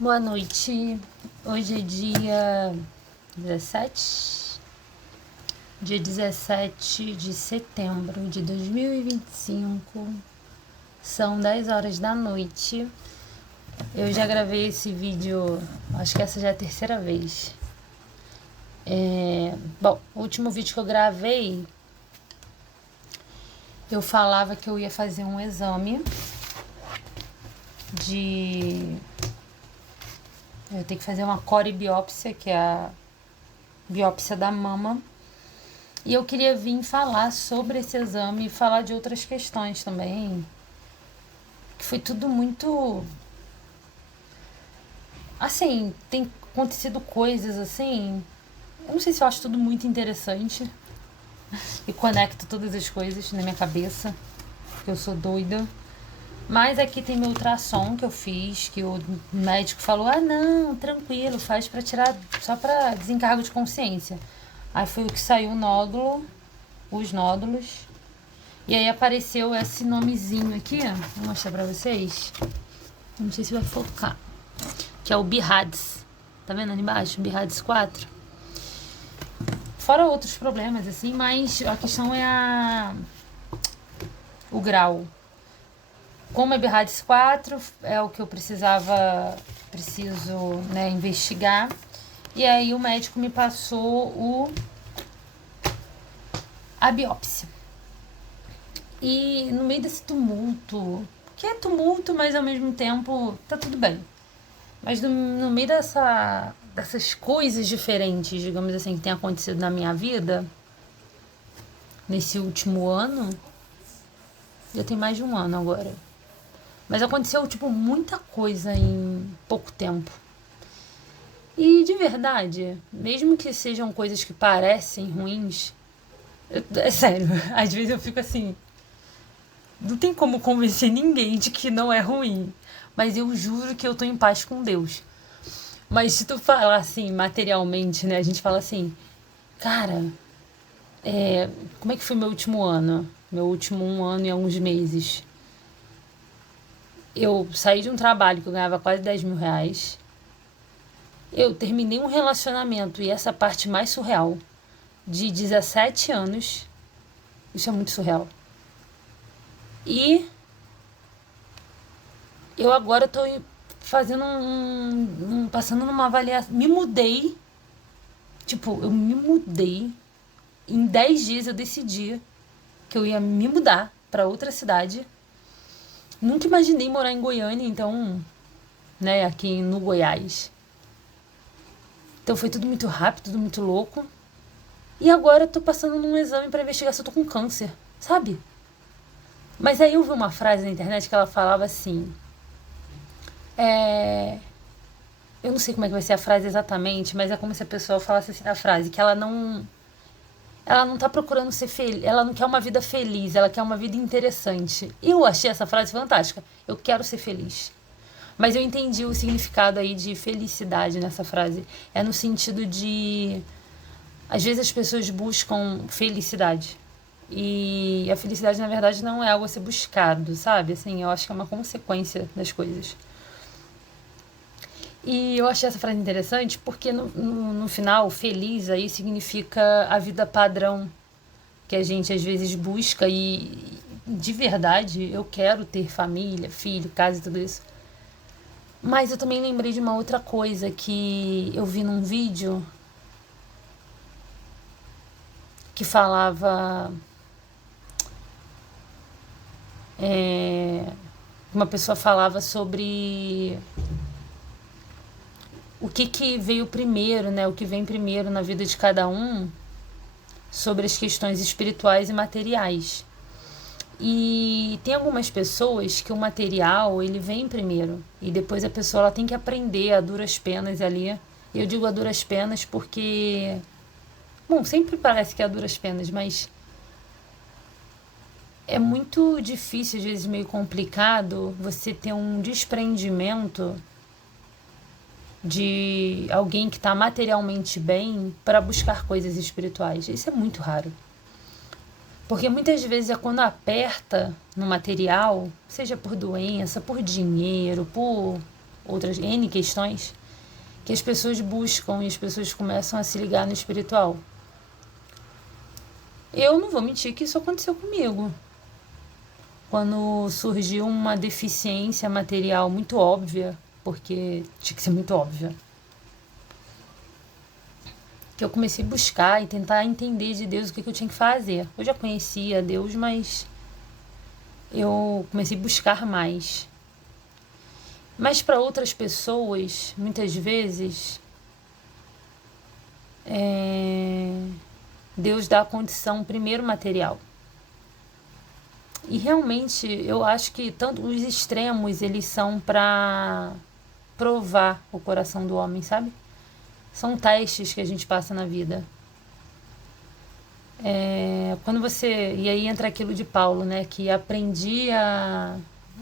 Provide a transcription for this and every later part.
Boa noite. Hoje é dia 17, dia 17 de setembro de 2025. São 10 horas da noite. Eu já gravei esse vídeo, acho que essa já é a terceira vez. Bom, o último vídeo que eu gravei, eu falava que eu ia fazer um exame de... Eu tenho que fazer uma coribiópsia, que é a biópsia da mama. E eu queria vir falar sobre esse exame e falar de outras questões também. Que foi tudo muito... Assim, tem acontecido coisas assim... Eu não sei se eu acho tudo muito interessante. E conecto todas as coisas na minha cabeça. Porque eu sou doida. Mas aqui tem meu ultrassom que eu fiz, que o médico falou, não, tranquilo, faz pra tirar, só pra desencargo de consciência. Aí foi o que saiu o nódulo, os nódulos. E aí apareceu esse nomezinho aqui, ó, vou mostrar pra vocês. Não sei se vai focar. Que é o BIRADS. Tá vendo ali embaixo? BIRADS 4. Fora outros problemas, assim, mas a questão é o grau. Como é BIRADS 4, é o que eu preciso, né, investigar. E aí o médico me passou a biópsia. E no meio desse tumulto, que é tumulto, mas ao mesmo tempo tá tudo bem. Mas no meio dessas coisas diferentes, digamos assim, que tem acontecido na minha vida, nesse último ano, já tem mais de um ano agora. Mas aconteceu, tipo, muita coisa em pouco tempo. E de verdade, mesmo que sejam coisas que parecem ruins, é sério, às vezes eu fico assim, não tem como convencer ninguém de que não é ruim. Mas eu juro que eu tô em paz com Deus. Mas se tu falar assim, materialmente, né? A gente fala assim, cara, como é que foi meu último ano? Meu último 1 ano e alguns meses. Eu saí de um trabalho que eu ganhava quase 10 mil reais. Eu terminei um relacionamento, e essa parte mais surreal, de 17 anos. Isso é muito surreal. E eu agora tô fazendo passando numa avaliação. Me mudei. Tipo, eu me mudei. Em 10 dias eu decidi que eu ia me mudar pra outra cidade. Nunca imaginei morar em Goiânia, então, né, aqui no Goiás. Então foi tudo muito rápido, tudo muito louco. E agora eu tô passando num exame pra investigar se eu tô com câncer, sabe? Mas aí eu vi uma frase na internet que ela falava assim: eu não sei como é que vai ser a frase exatamente, mas é como se a pessoa falasse assim na frase, que ela não tá procurando ser feliz, ela não quer uma vida feliz, ela quer uma vida interessante. E eu achei essa frase fantástica. Eu quero ser feliz. Mas eu entendi o significado aí de felicidade nessa frase. É no sentido de... Às vezes as pessoas buscam felicidade. E a felicidade, na verdade, não é algo a ser buscado, sabe? Assim, eu acho que é uma consequência das coisas. E eu achei essa frase interessante porque no final, feliz aí significa a vida padrão que a gente às vezes busca e de verdade eu quero ter família, filho, casa e tudo isso. Mas eu também lembrei de uma outra coisa que eu vi num vídeo que falava... uma pessoa falava sobre o que veio primeiro, né? O que vem primeiro na vida de cada um, sobre as questões espirituais e materiais. E tem algumas pessoas que o material ele vem primeiro e depois a pessoa ela tem que aprender a duras penas ali. Eu digo a duras penas porque, bom, sempre parece que é a duras penas, mas é muito difícil, às vezes meio complicado, você ter um desprendimento de alguém que está materialmente bem para buscar coisas espirituais. Isso é muito raro. Porque muitas vezes é quando aperta no material, seja por doença, por dinheiro, por outras N questões, que as pessoas buscam e as pessoas começam a se ligar no espiritual. Eu não vou mentir que isso aconteceu comigo. Quando surgiu uma deficiência material muito óbvia, porque tinha que ser muito óbvia, que eu comecei a buscar e tentar entender de Deus o que eu tinha que fazer. Eu já conhecia Deus, mas eu comecei a buscar mais. Mas para outras pessoas, muitas vezes, Deus dá a condição primeiro material. E realmente eu acho que tanto os extremos eles são para provar o coração do homem, sabe? São testes que a gente passa na vida. Quando você... E aí entra aquilo de Paulo, né? Que aprendi a...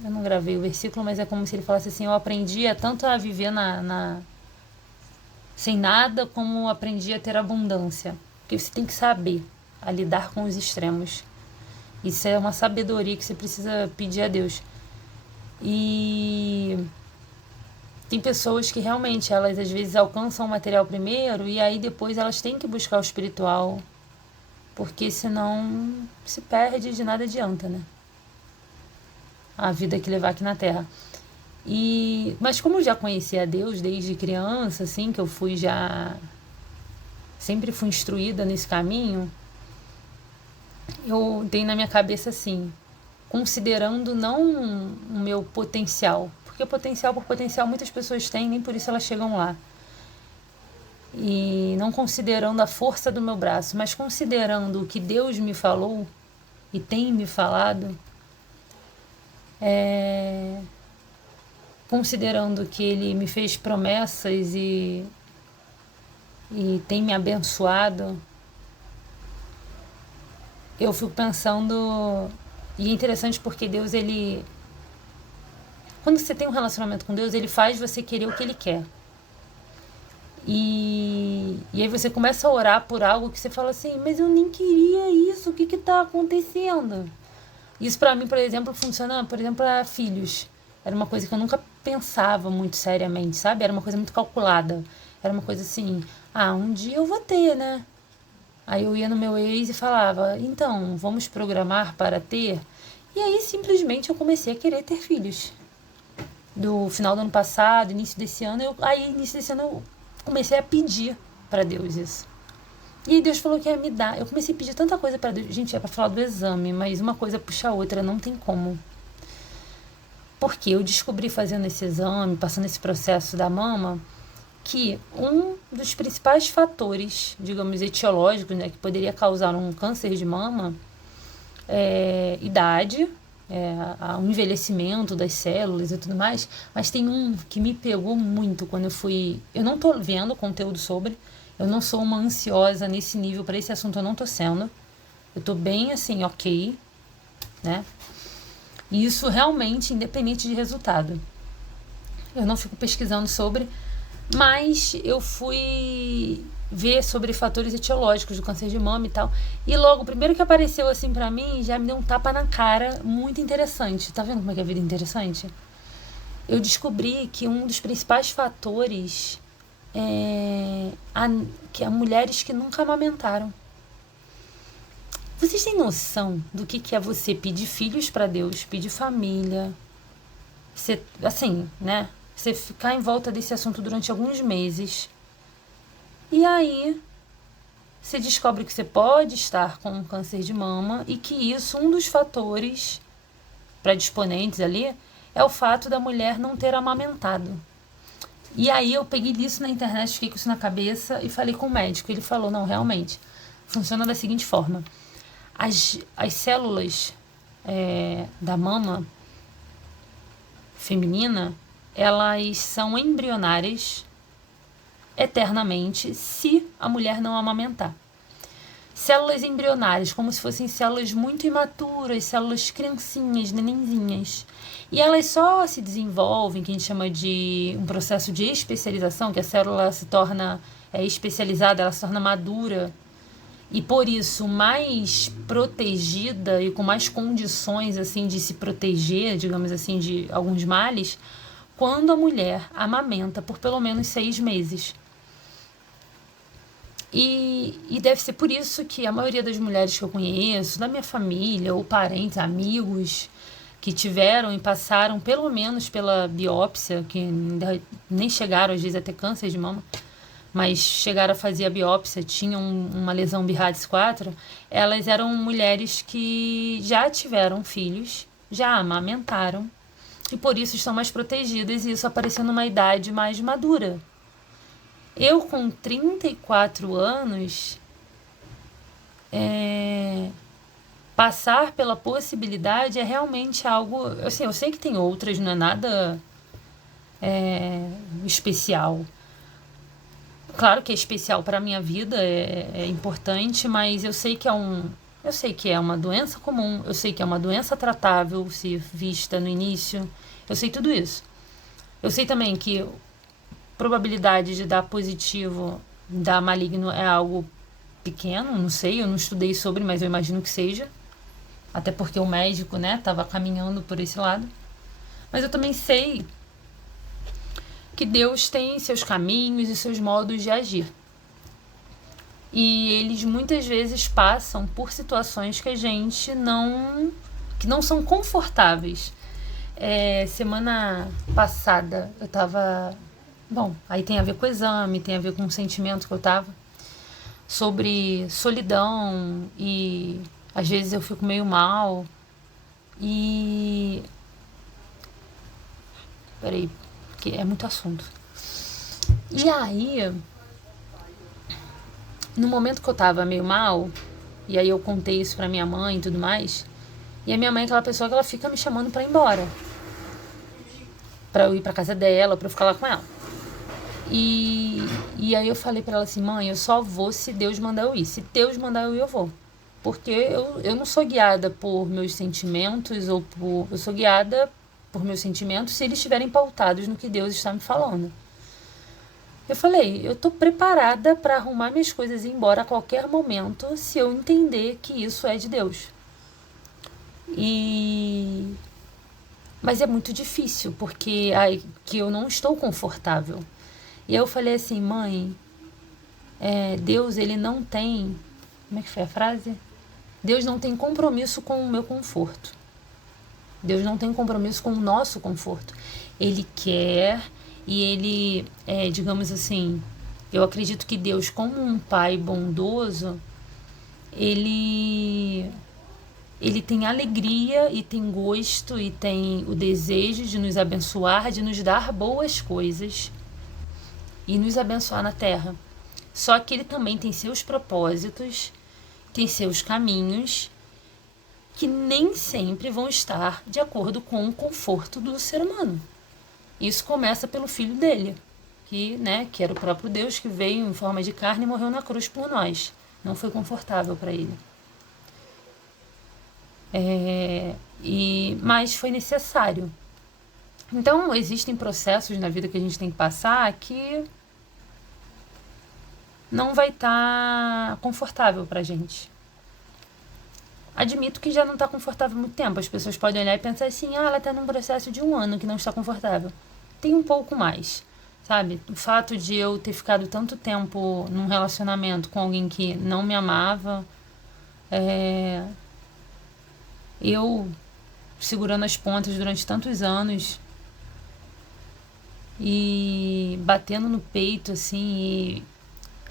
Eu não gravei o versículo, mas é como se ele falasse assim: eu aprendi tanto a viver sem nada, como aprendi a ter abundância. Porque você tem que saber a lidar com os extremos. Isso é uma sabedoria que você precisa pedir a Deus. E tem pessoas que realmente, elas às vezes alcançam o material primeiro e aí depois elas têm que buscar o espiritual, porque senão se perde, de nada adianta, né? A vida que levar aqui na Terra. Mas como eu já conhecia a Deus desde criança, assim, que eu sempre fui instruída nesse caminho, eu dei na minha cabeça assim, considerando não o meu potencial, porque potencial por potencial muitas pessoas têm, nem por isso elas chegam lá. E não considerando a força do meu braço, mas considerando o que Deus me falou e tem me falado, considerando que Ele me fez promessas e tem me abençoado, eu fico pensando... E é interessante porque Deus, ele... Quando você tem um relacionamento com Deus, ele faz você querer o que ele quer. E aí você começa a orar por algo que você fala assim: mas eu nem queria isso, o que está acontecendo? Isso pra mim, por exemplo, funciona, por exemplo, para filhos. Era uma coisa que eu nunca pensava muito seriamente, sabe? Era uma coisa muito calculada. Era uma coisa assim: um dia eu vou ter, né? Aí eu ia no meu ex e falava: então, vamos programar para ter? E aí simplesmente eu comecei a querer ter filhos. Do final do ano passado, início desse ano, eu comecei a pedir para Deus isso. E aí Deus falou que ia me dar. Eu comecei a pedir tanta coisa para Deus. Gente, é para falar do exame, mas uma coisa puxa a outra, não tem como. Porque eu descobri fazendo esse exame, passando esse processo da mama, que um dos principais fatores, digamos, etiológicos, né, que poderia causar um câncer de mama é idade, o envelhecimento das células e tudo mais, mas tem um que me pegou muito quando eu fui... Eu não tô vendo conteúdo sobre, eu não sou uma ansiosa nesse nível, para esse assunto eu não tô sendo, eu tô bem assim, ok, né? E isso realmente, independente de resultado. Eu não fico pesquisando sobre... Mas eu fui ver sobre fatores etiológicos do câncer de mama e tal. E logo, o primeiro que apareceu assim pra mim, já me deu um tapa na cara muito interessante. Tá vendo como é que a vida é interessante? Eu descobri que um dos principais fatores que é mulheres que nunca amamentaram. Vocês têm noção do que é você pedir filhos pra Deus, pedir família? Você, assim, né? Você ficar em volta desse assunto durante alguns meses. E aí, você descobre que você pode estar com um câncer de mama e que isso, um dos fatores predisponentes ali, é o fato da mulher não ter amamentado. E aí eu peguei isso na internet, fiquei com isso na cabeça e falei com o médico. Ele falou: não, realmente, funciona da seguinte forma. As células da mama feminina, elas são embrionárias eternamente se a mulher não amamentar. Células embrionárias, como se fossem células muito imaturas, células criancinhas, nenenzinhas. E elas só se desenvolvem, que a gente chama de um processo de especialização, que a célula se torna especializada, ela se torna madura e por isso mais protegida e com mais condições assim de se proteger, digamos assim, de alguns males, quando a mulher amamenta por pelo menos 6 meses. E deve ser por isso que a maioria das mulheres que eu conheço, da minha família, ou parentes, amigos, que tiveram e passaram pelo menos pela biópsia, que ainda nem chegaram às vezes a ter câncer de mama, mas chegaram a fazer a biópsia, tinham uma lesão BRAF 4, elas eram mulheres que já tiveram filhos, já amamentaram, e por isso estão mais protegidas, e isso apareceu numa idade mais madura. Eu, com 34 anos, passar pela possibilidade é realmente algo... Assim, eu sei que tem outras, não é nada especial. Claro que é especial para a minha vida, é importante, mas eu sei que é uma doença comum, eu sei que é uma doença tratável se vista no início, eu sei tudo isso. Eu sei também que probabilidade de dar positivo, dar maligno é algo pequeno, não sei, eu não estudei sobre, mas eu imagino que seja. Até porque o médico, né, estava caminhando por esse lado. Mas eu também sei que Deus tem seus caminhos e seus modos de agir. E eles muitas vezes passam por situações que que não são confortáveis. Semana passada eu tava... Bom, aí tem a ver com o exame, tem a ver com o sentimento que eu tava. Sobre solidão e às vezes eu fico meio mal. E... Peraí, porque é muito assunto. E aí, no momento que eu tava meio mal, e aí eu contei isso pra minha mãe e tudo mais, e a minha mãe é aquela pessoa que ela fica me chamando pra ir embora. Pra eu ir pra casa dela, pra eu ficar lá com ela. E aí eu falei pra ela assim, mãe, eu só vou se Deus mandar eu ir. Se Deus mandar eu ir, eu vou. Porque eu não sou guiada por meus sentimentos, eu sou guiada por meus sentimentos se eles estiverem pautados no que Deus está me falando. Eu falei, eu tô preparada pra arrumar minhas coisas e ir embora a qualquer momento se eu entender que isso é de Deus. Mas é muito difícil, porque que eu não estou confortável. E eu falei assim, mãe, Deus, ele não tem... Como é que foi a frase? Deus não tem compromisso com o meu conforto. Deus não tem compromisso com o nosso conforto. Ele quer e ele, digamos assim, eu acredito que Deus, como um pai bondoso, ele tem alegria e tem gosto e tem o desejo de nos abençoar, de nos dar boas coisas e nos abençoar na terra. Só que ele também tem seus propósitos, tem seus caminhos, que nem sempre vão estar de acordo com o conforto do ser humano. Isso começa pelo filho dele, que era o próprio Deus, que veio em forma de carne e morreu na cruz por nós. Não foi confortável para ele. Mas foi necessário. Então, existem processos na vida que a gente tem que passar que não vai estar confortável pra gente. Admito que já não está confortável há muito tempo. As pessoas podem olhar e pensar assim, ela está num processo de 1 ano que não está confortável. Tem um pouco mais, sabe? O fato de eu ter ficado tanto tempo num relacionamento com alguém que não me amava, eu segurando as pontas durante tantos anos e batendo no peito, assim, e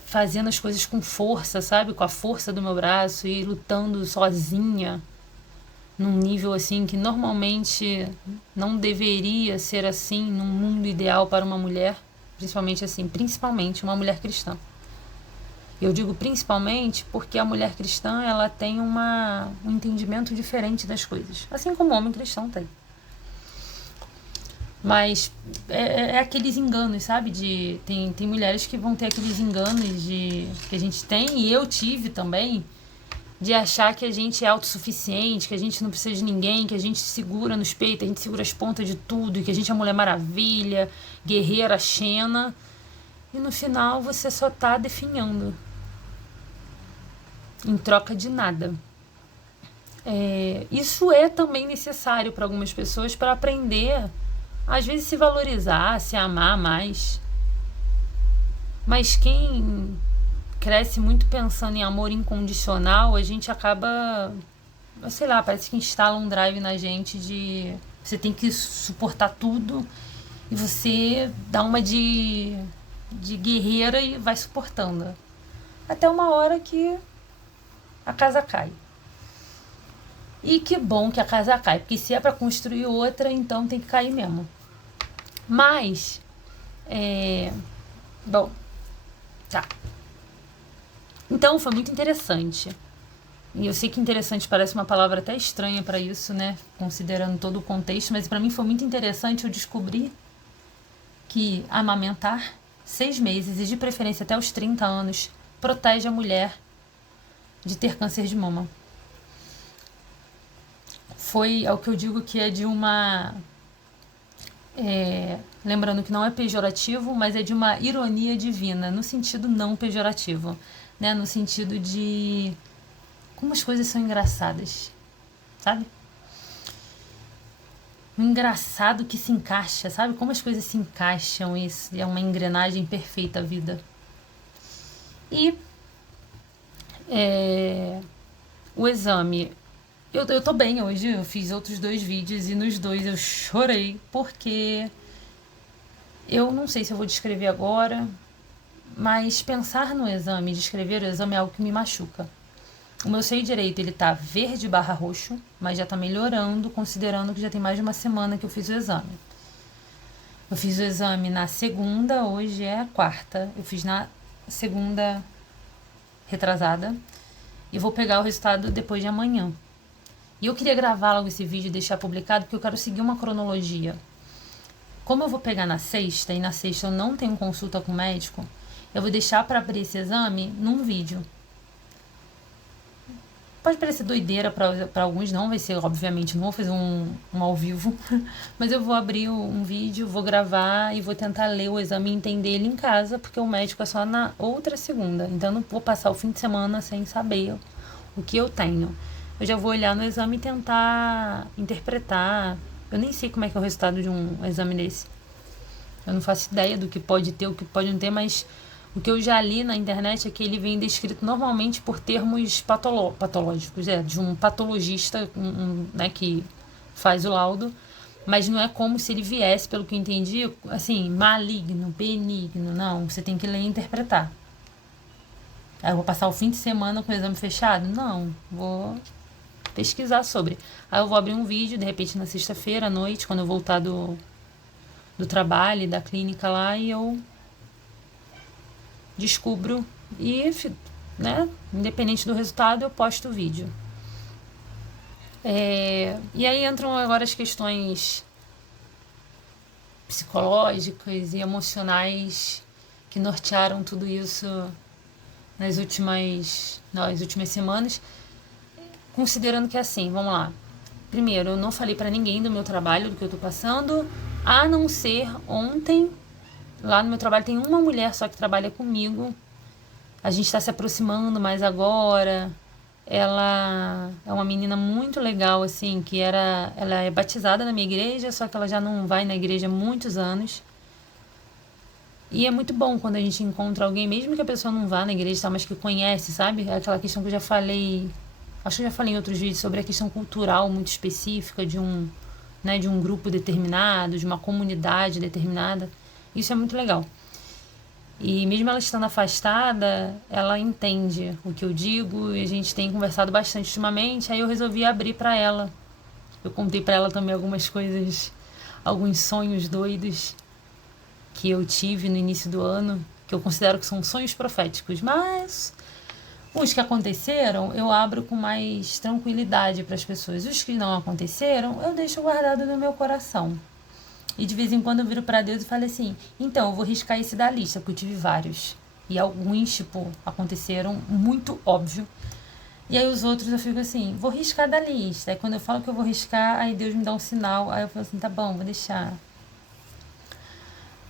fazendo as coisas com força, sabe? Com a força do meu braço e lutando sozinha num nível assim que normalmente não deveria ser assim num mundo ideal para uma mulher, principalmente uma mulher cristã. Eu digo principalmente porque a mulher cristã, ela tem um entendimento diferente das coisas, assim como o homem cristão tem. Mas é aqueles enganos, sabe? Tem mulheres que vão ter aqueles enganos que a gente tem, e eu tive também, de achar que a gente é autossuficiente, que a gente não precisa de ninguém, que a gente segura nos peitos, a gente segura as pontas de tudo, e que a gente é a Mulher Maravilha, guerreira, Xena. E no final você só tá definhando em troca de nada. Isso é também necessário para algumas pessoas para aprender às vezes se valorizar, se amar mais. Mas quem cresce muito pensando em amor incondicional, a gente acaba, sei lá, parece que instala um drive na gente de você tem que suportar tudo e você dá uma de guerreira e vai suportando. Até uma hora que a casa cai. E que bom que a casa cai, porque se é para construir outra, então tem que cair mesmo. Mas, bom, tá. Então foi muito interessante. E eu sei que interessante parece uma palavra até estranha para isso, né? Considerando todo o contexto, mas para mim foi muito interessante eu descobrir que amamentar 6 meses e de preferência até os 30 anos protege a mulher de ter câncer de mama. É o que eu digo que é de uma... lembrando que não é pejorativo, mas é de uma ironia divina, no sentido não pejorativo, né? No sentido de como as coisas são engraçadas, sabe? Um engraçado que se encaixa, sabe? Como as coisas se encaixam, isso é uma engrenagem perfeita a vida. E o exame, eu tô bem hoje, eu fiz outros 2 vídeos e nos 2 eu chorei, porque eu não sei se eu vou descrever agora, mas pensar no exame, descrever o exame é algo que me machuca. O meu seio direito, ele tá verde/roxo, mas já tá melhorando, considerando que já tem mais de uma semana que eu fiz o exame. Eu fiz o exame na segunda, hoje é a quarta. Eu fiz na segunda retrasada e vou pegar o resultado depois de amanhã. E eu queria gravar logo esse vídeo e deixar publicado porque eu quero seguir uma cronologia. Como eu vou pegar na sexta, e na sexta eu não tenho consulta com o médico, eu vou deixar para abrir esse exame num vídeo. Pode parecer doideira para alguns, não vai ser, obviamente, não vou fazer um ao vivo, mas eu vou abrir um vídeo, vou gravar e vou tentar ler o exame e entender ele em casa, porque o médico é só na outra segunda, então eu não vou passar o fim de semana sem saber o que eu tenho. Eu já vou olhar no exame e tentar interpretar. Eu nem sei como é que é o resultado de um exame desse. Eu não faço ideia do que pode ter, o que pode não ter, mas o que eu já li na internet é que ele vem descrito normalmente por termos patológicos, de um patologista né, que faz o laudo, mas não é como se ele viesse, pelo que eu entendi, assim, maligno, benigno, não, você tem que ler e interpretar. Aí eu vou passar o fim de semana com o exame fechado? Não, vou pesquisar sobre. Aí eu vou abrir um vídeo, de repente na sexta-feira à noite, quando eu voltar do trabalho, da clínica lá, e eu descubro e, né, independente do resultado, eu posto o vídeo. E aí entram agora as questões psicológicas e emocionais que nortearam tudo isso nas últimas semanas, considerando que assim, vamos lá. Primeiro, eu não falei para ninguém do meu trabalho, do que eu tô passando, a não ser ontem. Lá no meu trabalho tem uma mulher só que trabalha comigo. A gente está se aproximando mais agora. Ela é uma menina muito legal, assim, ela é batizada na minha igreja, só que ela já não vai na igreja há muitos anos. E é muito bom quando a gente encontra alguém, mesmo que a pessoa não vá na igreja, mas que conhece, sabe? É aquela questão que eu já falei, acho que eu já falei em outros vídeos sobre a questão cultural muito específica de um grupo determinado, de uma comunidade determinada. Isso é muito legal. E mesmo ela estando afastada, ela entende o que eu digo e a gente tem conversado bastante ultimamente. Aí eu resolvi abrir para ela. Eu contei para ela também algumas coisas, alguns sonhos doidos que eu tive no início do ano, que eu considero que são sonhos proféticos, mas os que aconteceram eu abro com mais tranquilidade para as pessoas. Os que não aconteceram eu deixo guardado no meu coração. E de vez em quando eu viro pra Deus e falo assim, então, eu vou riscar esse da lista, porque eu tive vários. E alguns, aconteceram muito óbvio. E aí os outros eu fico assim, vou riscar da lista. Aí quando eu falo que eu vou riscar, aí Deus me dá um sinal. Aí eu falo assim, tá bom, vou deixar.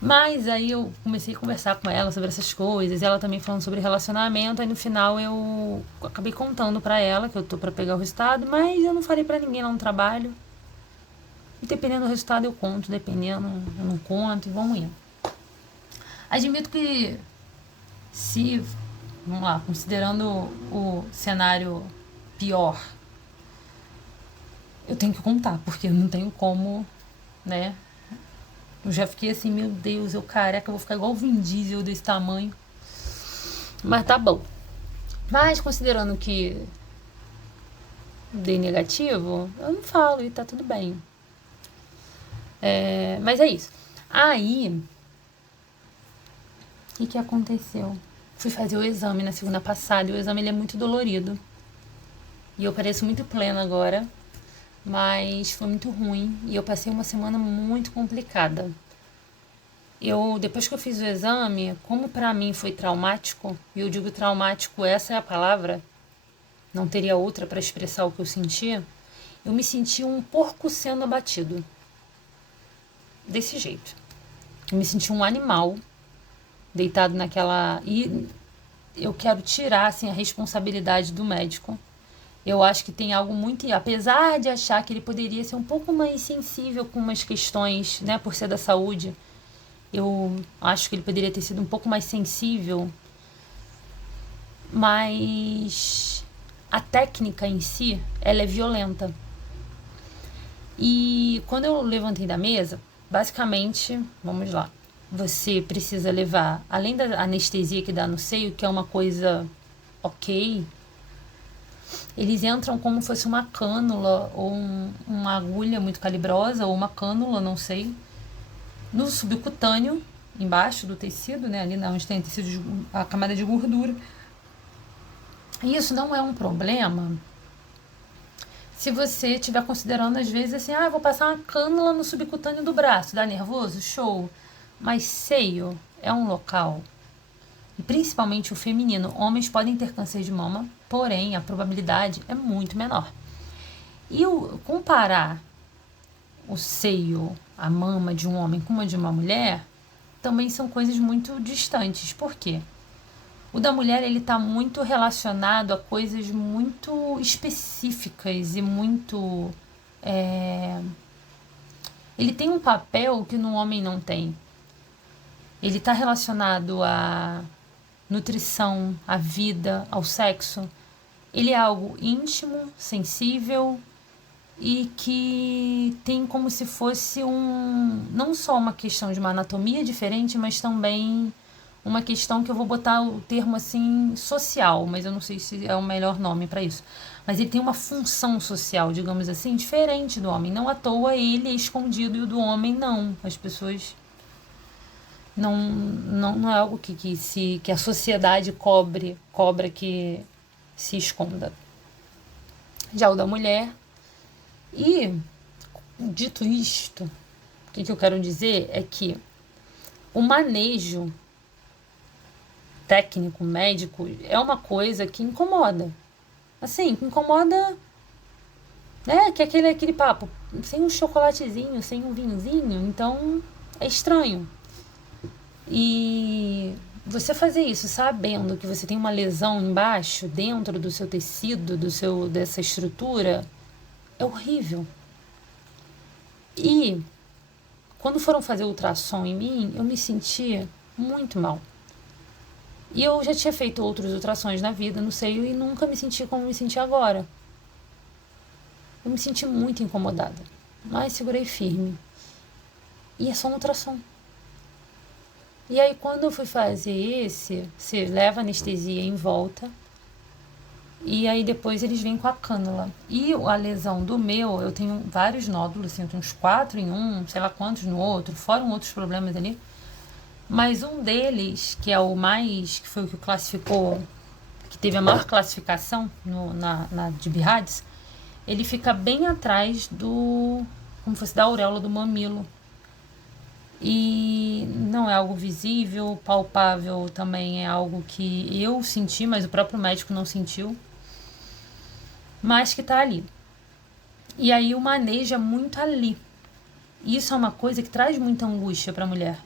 Mas aí eu comecei a conversar com ela sobre essas coisas. E ela também falando sobre relacionamento. Aí no final eu acabei contando pra ela que eu tô pra pegar o resultado. Mas eu não falei pra ninguém lá no trabalho. Dependendo do resultado eu conto, dependendo eu não conto e vamos indo. Admito que se, vamos lá, considerando o cenário pior, eu tenho que contar, porque eu não tenho como, né? Eu já fiquei assim, meu Deus, eu careca, eu vou ficar igual o Vin Diesel desse tamanho. Mas tá bom. Mas considerando que dei negativo, eu não falo e tá tudo bem. Mas é isso. Aí, o que aconteceu? Fui fazer o exame na segunda passada e o exame ele é muito dolorido. E eu pareço muito plena agora, mas foi muito ruim e eu passei uma semana muito complicada. Depois que eu fiz o exame, como pra mim foi traumático, e eu digo traumático, essa é a palavra, não teria outra pra expressar o que eu sentia, eu me senti um porco sendo abatido. Desse jeito. Eu me senti um animal deitado naquela. E eu quero tirar assim, a responsabilidade do médico. Eu acho que tem algo muito. Apesar de achar que ele poderia ser um pouco mais sensível com umas questões, né, por ser da saúde, eu acho que ele poderia ter sido um pouco mais sensível, mas a técnica em si, ela é violenta. E quando eu levantei da mesa, basicamente, vamos lá, você precisa levar, além da anestesia que dá no seio, que é uma coisa ok, eles entram como se fosse uma cânula ou uma agulha muito calibrosa ou uma cânula, não sei, no subcutâneo, embaixo do tecido, né, ali onde tem a camada de gordura. E isso não é um problema se você estiver considerando, às vezes, assim, vou passar uma cânula no subcutâneo do braço, dá nervoso? Show. Mas seio é um local, e principalmente o feminino, homens podem ter câncer de mama, porém a probabilidade é muito menor. E comparar o seio, a mama de um homem com uma de uma mulher, também são coisas muito distantes. Por quê? O da mulher, ele está muito relacionado a coisas muito específicas e muito... Ele tem um papel que no homem não tem. Ele está relacionado à nutrição, à vida, ao sexo. Ele é algo íntimo, sensível e que tem como se fosse não só uma questão de uma anatomia diferente, mas também uma questão que eu vou botar o termo assim social, mas eu não sei se é o melhor nome para isso. Mas ele tem uma função social, digamos assim, diferente do homem. Não à toa ele é escondido e o do homem não. As pessoas não é algo que a sociedade cobra que se esconda. Já o da mulher. E, dito isto, o que eu quero dizer é que o manejo técnico, médico, é uma coisa que incomoda. Assim, que incomoda, né? Que é aquele papo, sem um chocolatezinho, sem um vinhozinho, então é estranho. E você fazer isso sabendo que você tem uma lesão embaixo, dentro do seu tecido, dessa estrutura, é horrível. E quando foram fazer ultrassom em mim, eu me senti muito mal. E eu já tinha feito outros ultrassons na vida, no seio, e nunca me senti como me senti agora. Eu me senti muito incomodada, mas segurei firme. E é só um ultrassom. E aí quando eu fui fazer você leva anestesia em volta, e aí depois eles vêm com a cânula. E a lesão do meu, eu tenho vários nódulos, assim, eu tenho uns 4 em um, sei lá quantos no outro, fora outros problemas ali. Mas um deles, que é o mais, que foi o que classificou, que teve a maior classificação na de BIRADS, ele fica bem atrás como se fosse da auréola do mamilo. E não é algo visível, palpável também é algo que eu senti, mas o próprio médico não sentiu, mas que tá ali. E aí o manejo é muito ali. Isso é uma coisa que traz muita angústia para a mulher,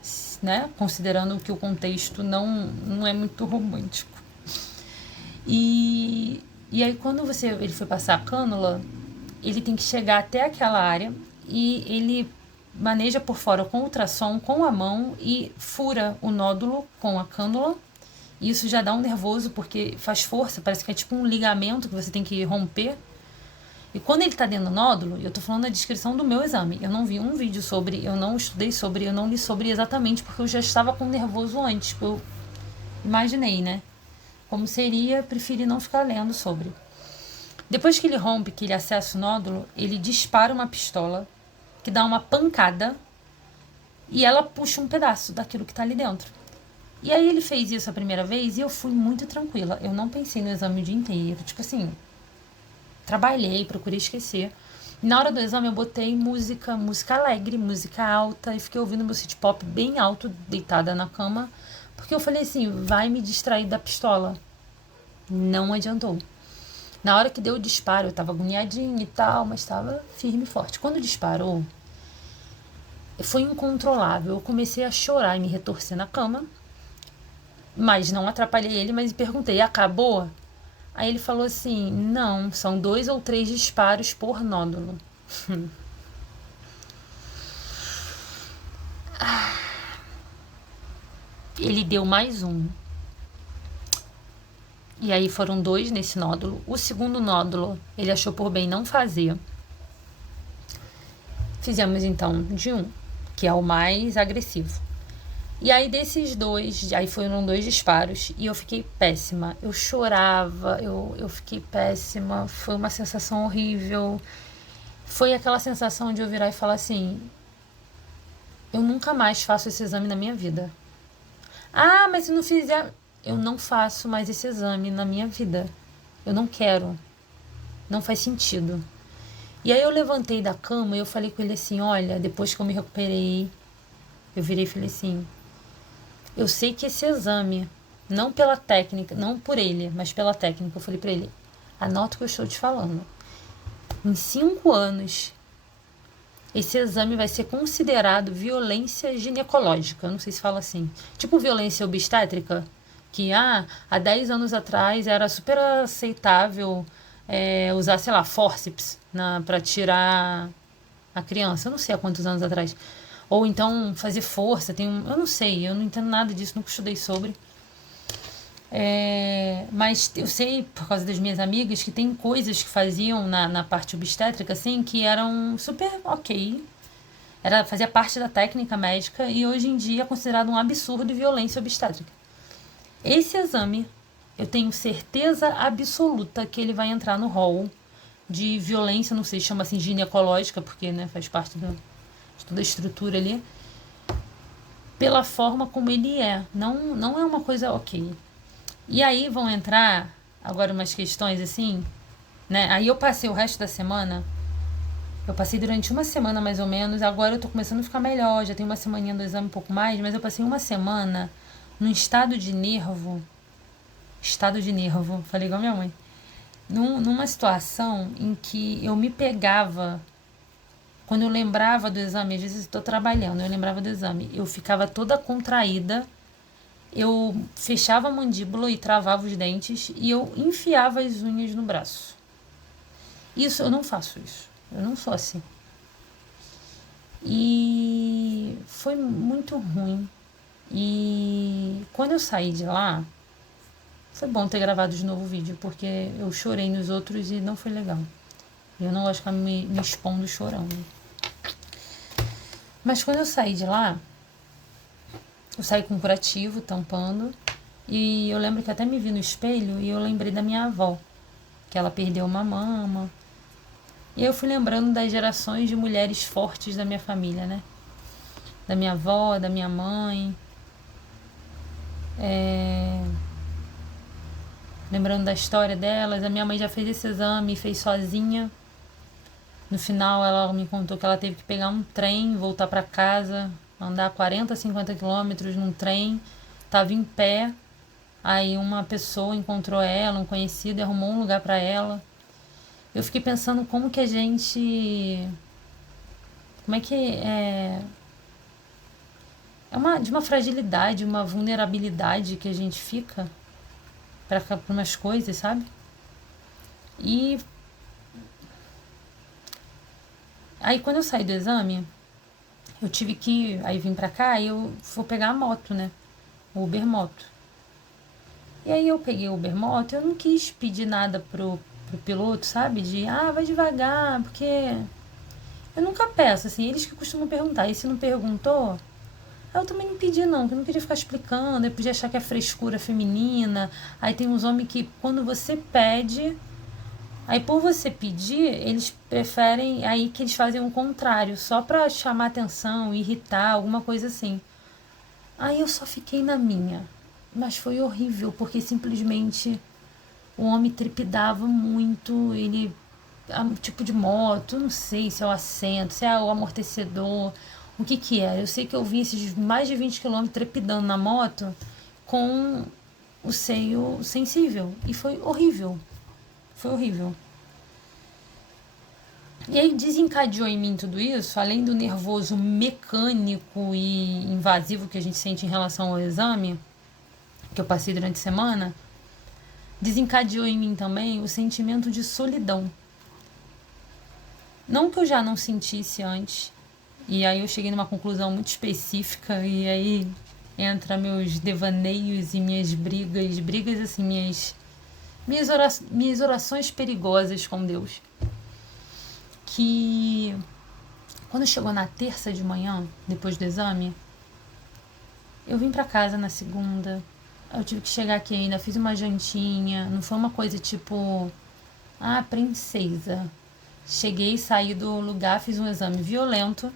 né? Considerando que o contexto não é muito romântico. E aí quando ele foi passar a cânula, ele tem que chegar até aquela área e ele maneja por fora com ultrassom, com a mão, e fura o nódulo com a cânula. Isso já dá um nervoso, porque faz força, parece que é tipo um ligamento que você tem que romper. E quando ele tá dentro do nódulo, eu tô falando da descrição do meu exame. Eu não vi um vídeo sobre, eu não estudei sobre, eu não li sobre exatamente, porque eu já estava com nervoso antes. Eu imaginei, né? Como seria, preferi não ficar lendo sobre. Depois que ele rompe, que ele acessa o nódulo, ele dispara uma pistola que dá uma pancada e ela puxa um pedaço daquilo que tá ali dentro. E aí ele fez isso a primeira vez e eu fui muito tranquila. Eu não pensei no exame o dia inteiro. Tipo assim, trabalhei, procurei esquecer. Na hora do exame eu botei música alegre, música alta, e fiquei ouvindo meu city pop bem alto, deitada na cama, porque eu falei assim, vai me distrair da pistola. Não adiantou. Na hora que deu o disparo, eu tava agoniadinha e tal, mas tava firme e forte. Quando disparou, foi incontrolável. Eu comecei a chorar e me retorcer na cama, mas não atrapalhei ele, mas perguntei, acabou? Aí ele falou assim, não, são 2 ou 3 disparos por nódulo. Ele deu mais um. E aí foram 2 nesse nódulo. O segundo nódulo, ele achou por bem não fazer. Fizemos então de 1, que é o mais agressivo. E aí desses 2, aí foram 2 disparos e eu fiquei péssima. Eu chorava, eu fiquei péssima. Foi uma sensação horrível. Foi aquela sensação de eu virar e falar assim, eu nunca mais faço esse exame na minha vida. Ah, mas se não fizer, eu não faço mais esse exame na minha vida. Eu não quero. Não faz sentido. E aí eu levantei da cama e eu falei com ele assim, olha, depois que eu me recuperei, eu virei e falei assim, eu sei que esse exame, não pela técnica, não por ele, mas pela técnica, eu falei pra ele, anota o que eu estou te falando. Em 5 anos, esse exame vai ser considerado violência ginecológica. Eu não sei se fala assim. Tipo violência obstétrica, que há 10 anos atrás era super aceitável usar, sei lá, fórceps pra tirar a criança. Eu não sei há quantos anos atrás. Ou então fazer força. Eu não sei, eu não entendo nada disso, nunca estudei sobre. Mas eu sei, por causa das minhas amigas, que tem coisas que faziam na parte obstétrica, assim, que eram super ok. Fazia parte da técnica médica e hoje em dia é considerado um absurdo e violência obstétrica. Esse exame, eu tenho certeza absoluta que ele vai entrar no rol de violência, não sei se chama assim ginecológica, porque né, faz parte de toda a estrutura ali, pela forma como ele é. Não é uma coisa ok. E aí vão entrar agora umas questões assim, né? Aí eu passei o resto da semana, eu passei durante uma semana mais ou menos, agora eu tô começando a ficar melhor, já tem uma semaninha do exame um pouco mais, mas eu passei uma semana num estado de nervo, falei igual minha mãe, numa situação em que eu me pegava, quando eu lembrava do exame, às vezes eu tô trabalhando, eu lembrava do exame, eu ficava toda contraída, eu fechava a mandíbula e travava os dentes e eu enfiava as unhas no braço. Isso, eu não faço isso. Eu não sou assim. E foi muito ruim. E quando eu saí de lá, foi bom ter gravado de novo o vídeo, porque eu chorei nos outros e não foi legal. Eu não gosto de ficar me expondo chorando. Mas quando eu saí de lá, eu saí com curativo, tampando. E eu lembro que até me vi no espelho e eu lembrei da minha avó, que ela perdeu uma mama. E eu fui lembrando das gerações de mulheres fortes da minha família, né? Da minha avó, da minha mãe. Lembrando da história delas. A minha mãe já fez esse exame, fez sozinha. No final ela me contou que ela teve que pegar um trem, voltar para casa, andar 40, 50 quilômetros num trem. Tava em pé. Aí uma pessoa encontrou ela, um conhecido, e arrumou um lugar para ela. Eu fiquei pensando como que a gente... Como é que de uma fragilidade, uma vulnerabilidade que a gente fica para umas coisas, sabe? E Aí quando eu saí do exame, eu tive que... Aí vim pra cá e eu vou pegar a moto, né? O Uber Moto. E aí eu peguei o Uber Moto e eu não quis pedir nada pro piloto, sabe? Vai devagar, porque... Eu nunca peço, assim, eles que costumam perguntar. E se não perguntou, eu também não pedi não, que eu não queria ficar explicando, eu podia achar que é frescura feminina. Aí tem uns homens que quando você pede, aí por você pedir, eles preferem aí que eles fazem o contrário, só pra chamar atenção, irritar, alguma coisa assim. Aí eu só fiquei na minha. Mas foi horrível, porque simplesmente o homem trepidava muito, ele... tipo de moto, não sei se é o assento, se é o amortecedor, o que que é. Eu sei que eu vi esses mais de 20 quilômetros trepidando na moto com o seio sensível. E foi horrível. Foi horrível. E aí desencadeou em mim tudo isso, além do nervoso mecânico e invasivo que a gente sente em relação ao exame, que eu passei durante a semana, desencadeou em mim também o sentimento de solidão. Não que eu já não sentisse antes, e aí eu cheguei numa conclusão muito específica, e aí entra meus devaneios e minhas brigas assim, minhas orações perigosas com Deus. Que quando chegou na terça de manhã, depois do exame, eu vim pra casa na segunda, eu tive que chegar aqui ainda, fiz uma jantinha, não foi uma coisa tipo, princesa. Cheguei, saí do lugar, fiz um exame violento,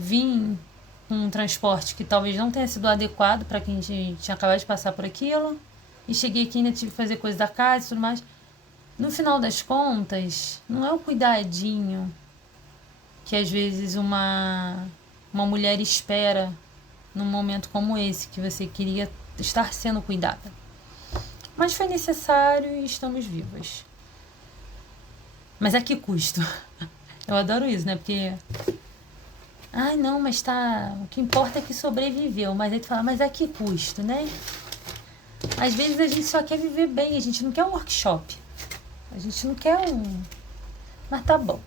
vim com um transporte que talvez não tenha sido adequado para quem tinha acabado de passar por aquilo, e cheguei aqui e ainda tive que fazer coisa da casa e tudo mais. No final das contas, não é o cuidadinho que às vezes uma mulher espera num momento como esse, que você queria estar sendo cuidada. Mas foi necessário e estamos vivas. Mas a que custo? Eu adoro isso, né? Porque... não, mas tá... O que importa é que sobreviveu. Mas aí tu fala, mas a que custo, né? Às vezes a gente só quer viver bem. A gente não quer um workshop. A gente não quer um... Mas tá bom.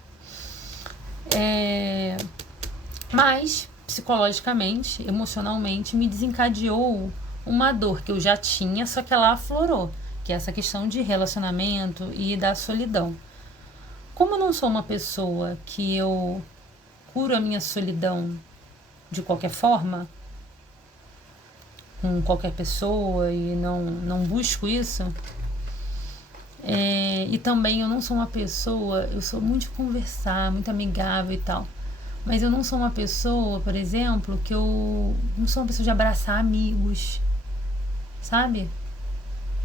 Mas, psicologicamente, emocionalmente, me desencadeou uma dor que eu já tinha, só que ela aflorou. Que é essa questão de relacionamento e da solidão. Como eu não sou uma pessoa que eu curo a minha solidão de qualquer forma, com qualquer pessoa, e não busco isso, e também eu não sou uma pessoa, eu sou muito de conversar, muito amigável e tal, mas eu não sou uma pessoa, por exemplo, que eu não sou uma pessoa de abraçar amigos, sabe?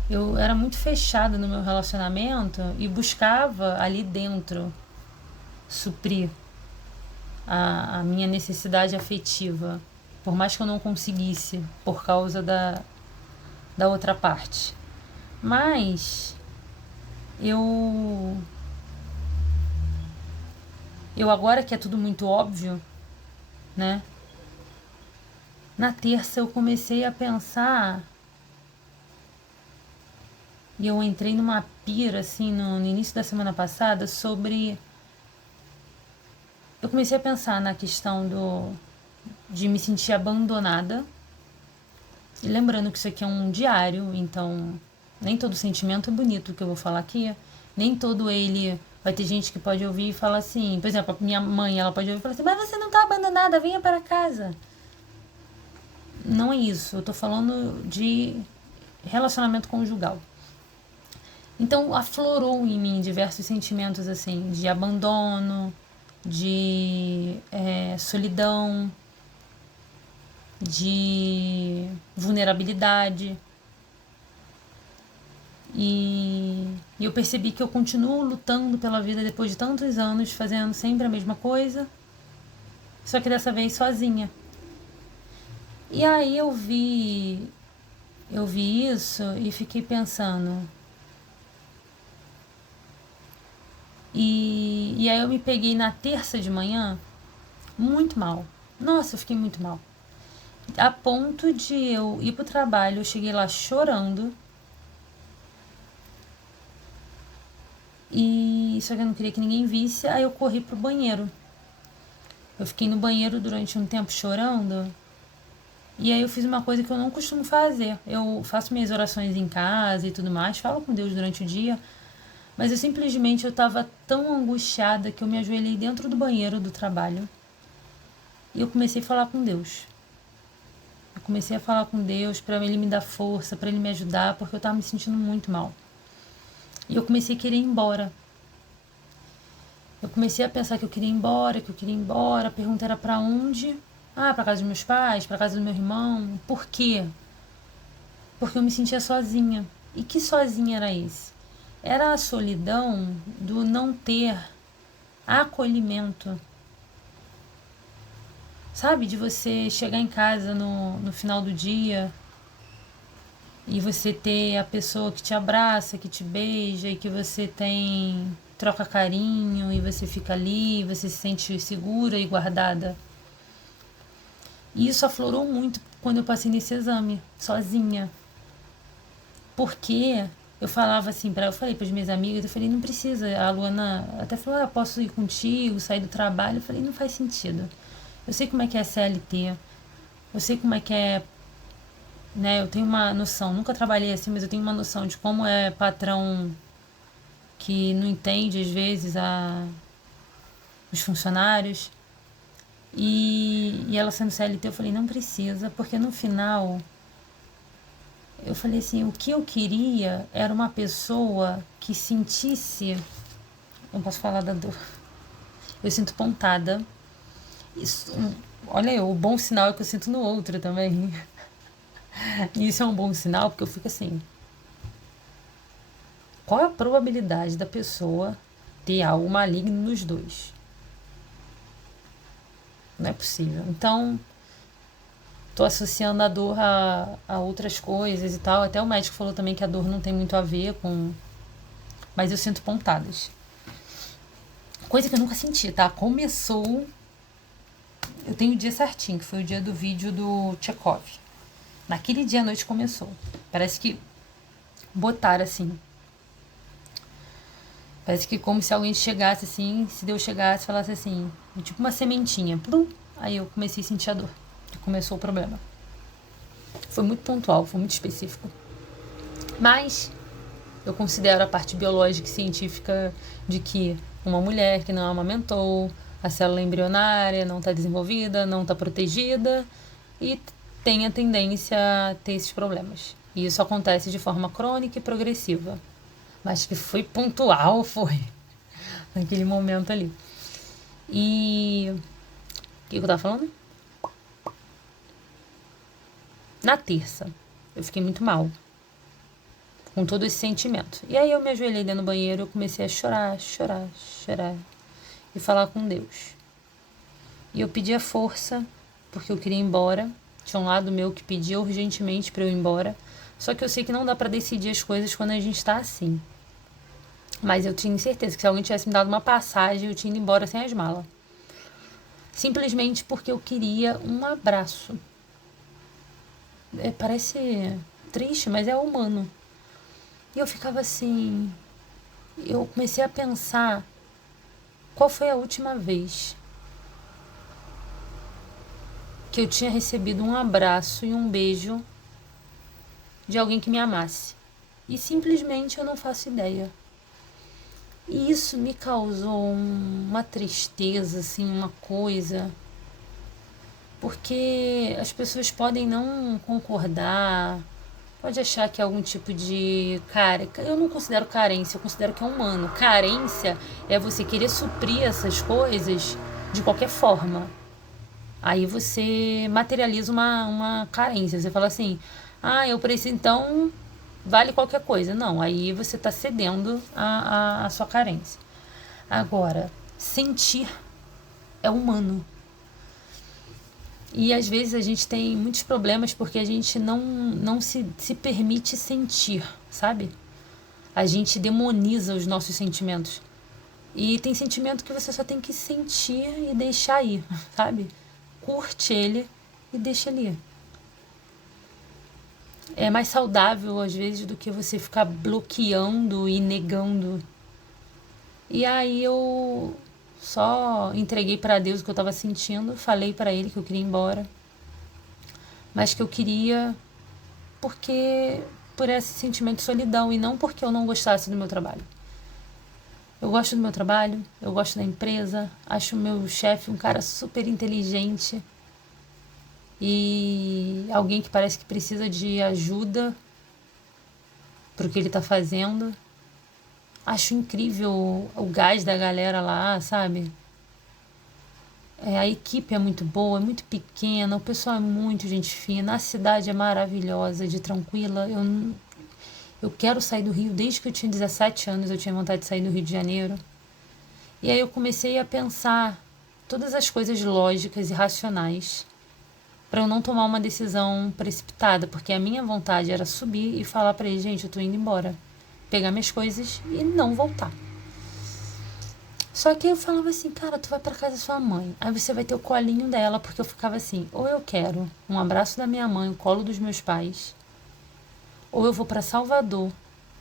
Eu era muito fechada no meu relacionamento e buscava ali dentro suprir a minha necessidade afetiva, por mais que eu não conseguisse por causa da outra parte. Mas eu agora que é tudo muito óbvio, né? Na terça eu comecei a pensar, e eu entrei numa pira assim no início da semana passada sobre... Eu comecei a pensar na questão de me sentir abandonada. E lembrando que isso aqui é um diário, então nem todo sentimento é bonito que eu vou falar aqui. Nem todo ele... Vai ter gente que pode ouvir e falar assim... Por exemplo, a minha mãe, ela pode ouvir e falar assim, mas você não tá abandonada, venha para casa. Não é isso, eu tô falando de relacionamento conjugal. Então aflorou em mim diversos sentimentos assim, de abandono, de solidão, de vulnerabilidade. E eu percebi que eu continuo lutando pela vida depois de tantos anos, fazendo sempre a mesma coisa, só que dessa vez sozinha. E aí eu vi isso e fiquei pensando. E aí eu me peguei na terça de manhã muito mal. Nossa, eu fiquei muito mal. A ponto de eu ir pro trabalho, eu cheguei lá chorando. E E só que eu não queria que ninguém visse, aí eu corri pro banheiro. Eu fiquei no banheiro durante um tempo chorando. E aí eu fiz uma coisa que eu não costumo fazer. Eu faço minhas orações em casa e tudo mais, falo com Deus durante o dia. Mas eu tava tão angustiada que eu me ajoelhei dentro do banheiro do trabalho. E eu comecei a falar com Deus. Eu comecei a falar com Deus para ele me dar força, para ele me ajudar, porque eu tava me sentindo muito mal. E eu comecei a querer ir embora. Eu comecei a pensar que eu queria ir embora, que eu queria ir embora. A pergunta era pra onde? Ah, pra casa dos meus pais, pra casa do meu irmão. Por quê? Porque eu me sentia sozinha. E que sozinha era esse? Era a solidão do não ter acolhimento. Sabe? De você chegar em casa no final do dia e você ter a pessoa que te abraça, que te beija e que você tem troca carinho e você fica ali, você se sente segura e guardada. E isso aflorou muito quando eu passei nesse exame, sozinha. Porque eu falava assim, eu falei para as minhas amigas, eu falei, não precisa. A Luana até falou, posso ir contigo, sair do trabalho. Eu falei, não faz sentido. Eu sei como é que é CLT, eu sei como é que é, né? Eu tenho uma noção, nunca trabalhei assim, mas eu tenho uma noção de como é patrão que não entende às vezes os funcionários. E ela sendo CLT, eu falei, não precisa, porque no final eu falei assim, o que eu queria era uma pessoa que sentisse. Não posso falar da dor. Eu sinto pontada. Isso, olha, o bom sinal é que eu sinto no outro também. E isso é um bom sinal porque eu fico assim, qual é a probabilidade da pessoa ter algo maligno nos dois? Não é possível. Então, tô associando a dor a outras coisas e tal. Até o médico falou também que a dor não tem muito a ver com... Mas eu sinto pontadas. Coisa que eu nunca senti, tá? Começou... Eu tenho o dia certinho, que foi o dia do vídeo do Tchekov. Naquele dia à noite começou. Parece que botaram assim. Parece que como se alguém chegasse assim, se Deus chegasse e falasse assim, tipo uma sementinha. Plum. Aí eu comecei a sentir a dor. E começou o problema. Foi muito pontual, foi muito específico. Mas eu considero a parte biológica e científica de que uma mulher que não amamentou, a célula embrionária não está desenvolvida, não está protegida e tem a tendência a ter esses problemas. E isso acontece de forma crônica e progressiva. Mas que foi pontual, foi. Naquele momento ali. E... O que eu tava falando? Na terça, eu fiquei muito mal. Com todo esse sentimento. E aí eu me ajoelhei dentro do banheiro, eu comecei a chorar, chorar, chorar. E falar com Deus. E eu pedi a força, porque eu queria ir embora. Tinha um lado meu que pedia urgentemente para eu ir embora. Só que eu sei que não dá para decidir as coisas quando a gente tá assim. Mas eu tinha certeza que se alguém tivesse me dado uma passagem, eu tinha ido embora sem as malas. Simplesmente porque eu queria um abraço. Parece triste, mas é humano. E eu ficava assim... Eu comecei a pensar qual foi a última vez que eu tinha recebido um abraço e um beijo de alguém que me amasse. E simplesmente eu não faço ideia. E isso me causou uma tristeza, assim, uma coisa. Porque as pessoas podem não concordar, pode achar que é algum tipo de... Eu não considero carência, eu considero que é humano. Carência é você querer suprir essas coisas de qualquer forma. Aí você materializa uma carência. Você fala assim, eu preciso, então vale qualquer coisa. Não, aí você está cedendo a sua carência. Agora, sentir é humano. E às vezes a gente tem muitos problemas porque a gente não se permite sentir, sabe? A gente demoniza os nossos sentimentos. E tem sentimento que você só tem que sentir e deixar ir, sabe? Curte ele e deixa ele ir. É mais saudável às vezes do que você ficar bloqueando e negando. E aí eu só entreguei para Deus o que eu estava sentindo, falei para Ele que eu queria ir embora, mas que eu queria porque por esse sentimento de solidão e não porque eu não gostasse do meu trabalho. Eu gosto do meu trabalho, eu gosto da empresa, acho o meu chefe um cara super inteligente e alguém que parece que precisa de ajuda pro que ele tá fazendo. Acho incrível o gás da galera lá, sabe? A equipe é muito boa, é muito pequena, o pessoal é muito gente fina, a cidade é maravilhosa, de tranquila. Eu quero sair do Rio desde que eu tinha 17 anos, eu tinha vontade de sair do Rio de Janeiro. E aí eu comecei a pensar todas as coisas lógicas e racionais para eu não tomar uma decisão precipitada, porque a minha vontade era subir e falar para ele, gente, eu tô indo embora, pegar minhas coisas e não voltar. Só que eu falava assim, cara, tu vai pra casa da sua mãe, aí você vai ter o colinho dela, porque eu ficava assim, ou eu quero um abraço da minha mãe, o colo dos meus pais, ou eu vou pra Salvador,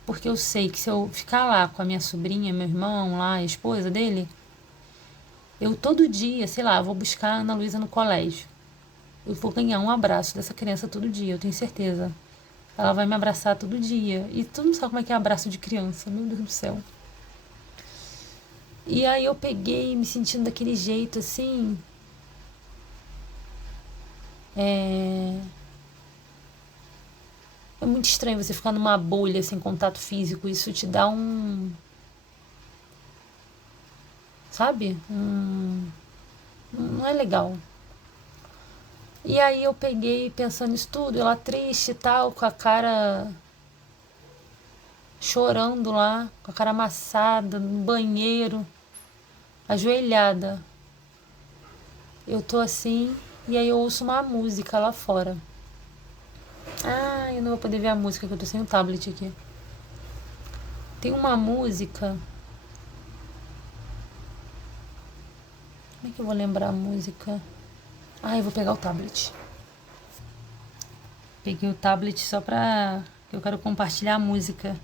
porque eu sei que se eu ficar lá com a minha sobrinha, meu irmão lá, a esposa dele, eu todo dia, sei lá, vou buscar a Ana Luísa no colégio. Eu vou ganhar um abraço dessa criança todo dia, eu tenho certeza. Ela vai me abraçar todo dia. E tu não sabe como é que é abraço de criança, meu Deus do céu. E aí eu peguei, me sentindo daquele jeito assim. É, é muito estranho você ficar numa bolha sem contato físico. Isso te dá um. Sabe? Não é legal. E aí eu peguei pensando nisso tudo, ela triste e tal, com a cara chorando lá, com a cara amassada, no banheiro, ajoelhada. Eu tô assim, e aí eu ouço uma música lá fora. Ah, eu não vou poder ver a música, que eu tô sem o tablet aqui. Tem uma música. Como é que eu vou lembrar a música? Ah, eu vou pegar o tablet. Peguei o tablet só pra. Eu quero compartilhar a música.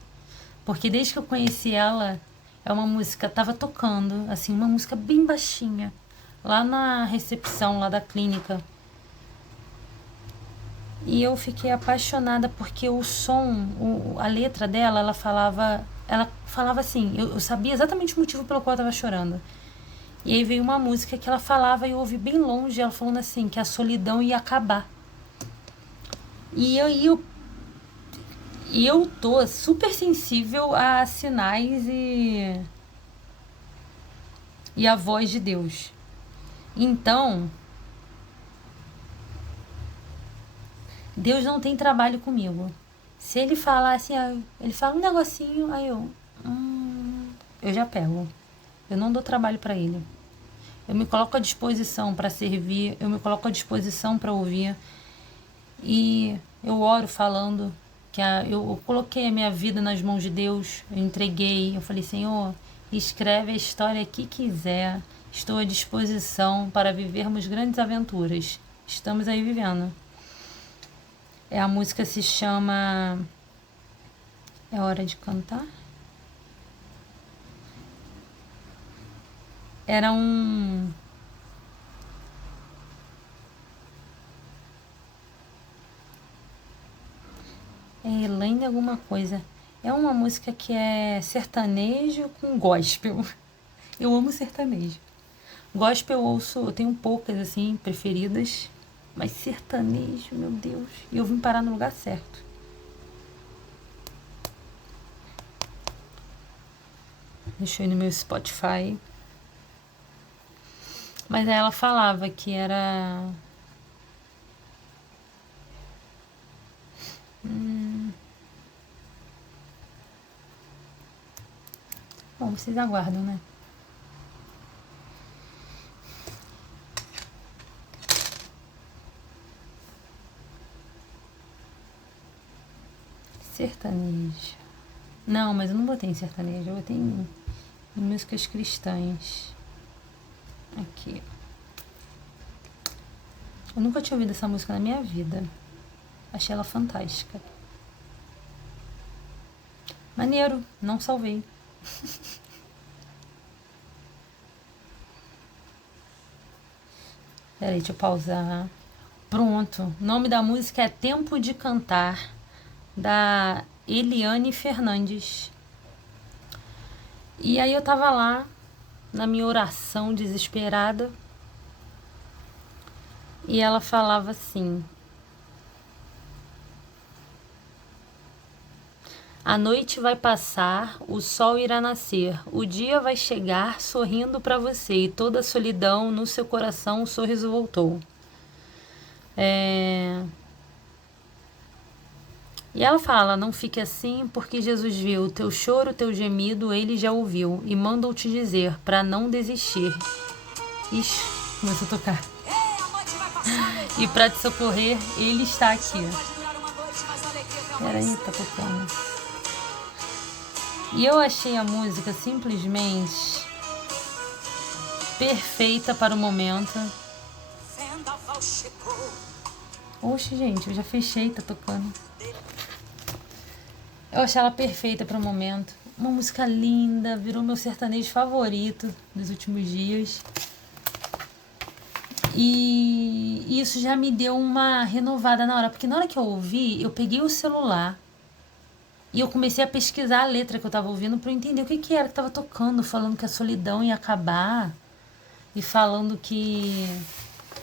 Porque desde que eu conheci ela, é uma música, tava tocando, assim, uma música bem baixinha, lá na recepção, lá da clínica. E eu fiquei apaixonada porque o som, a letra dela, ela falava assim, eu sabia exatamente o motivo pelo qual eu tava chorando. E aí veio uma música que ela falava e eu ouvi bem longe, ela falando assim, que a solidão ia acabar. E eu tô super sensível a sinais e a voz de Deus. Então, Deus não tem trabalho comigo. Se ele falar assim, ele fala um negocinho, aí eu já pego. Eu não dou trabalho para ele. Eu me coloco à disposição para servir, eu me coloco à disposição para ouvir. E eu oro falando que eu coloquei a minha vida nas mãos de Deus, eu entreguei, eu falei, Senhor, escreve a história que quiser, estou à disposição para vivermos grandes aventuras. Estamos aí vivendo. A música se chama É Hora de Cantar? Era um. É Elaine alguma coisa. É uma música que é sertanejo com gospel. Eu amo sertanejo. Gospel eu ouço, eu tenho poucas assim, preferidas. Mas sertanejo, meu Deus. E eu vim parar no lugar certo. Deixa eu ir no meu Spotify. Mas aí ela falava que era. Bom, vocês aguardam, né? Sertanejo. Não, mas eu não botei em sertanejo, eu botei em músicas cristãs. Aqui. Eu nunca tinha ouvido essa música na minha vida. Achei ela fantástica. Maneiro, não salvei. Peraí, deixa eu pausar. Pronto. O nome da música é Tempo de Cantar, da Eliane Fernandes. E aí eu tava lá, na minha oração desesperada, e ela falava assim: a noite vai passar, o sol irá nascer, o dia vai chegar sorrindo para você, e toda a solidão no seu coração o sorriso voltou. E ela fala: não fique assim, porque Jesus viu o teu choro, o teu gemido, ele já ouviu, e mandou te dizer para não desistir. Ixi, começou a tocar. E para te socorrer, ele está aqui. Peraí, tá tocando. E eu achei a música simplesmente perfeita para o momento. Oxe, gente, eu já fechei, tá tocando. Eu achei ela perfeita para o momento. Uma música linda, virou meu sertanejo favorito dos últimos dias. E isso já me deu uma renovada na hora, porque na hora que eu ouvi, eu peguei o celular e eu comecei a pesquisar a letra que eu tava ouvindo para eu entender o que era que tava tocando, falando que a solidão ia acabar e falando que,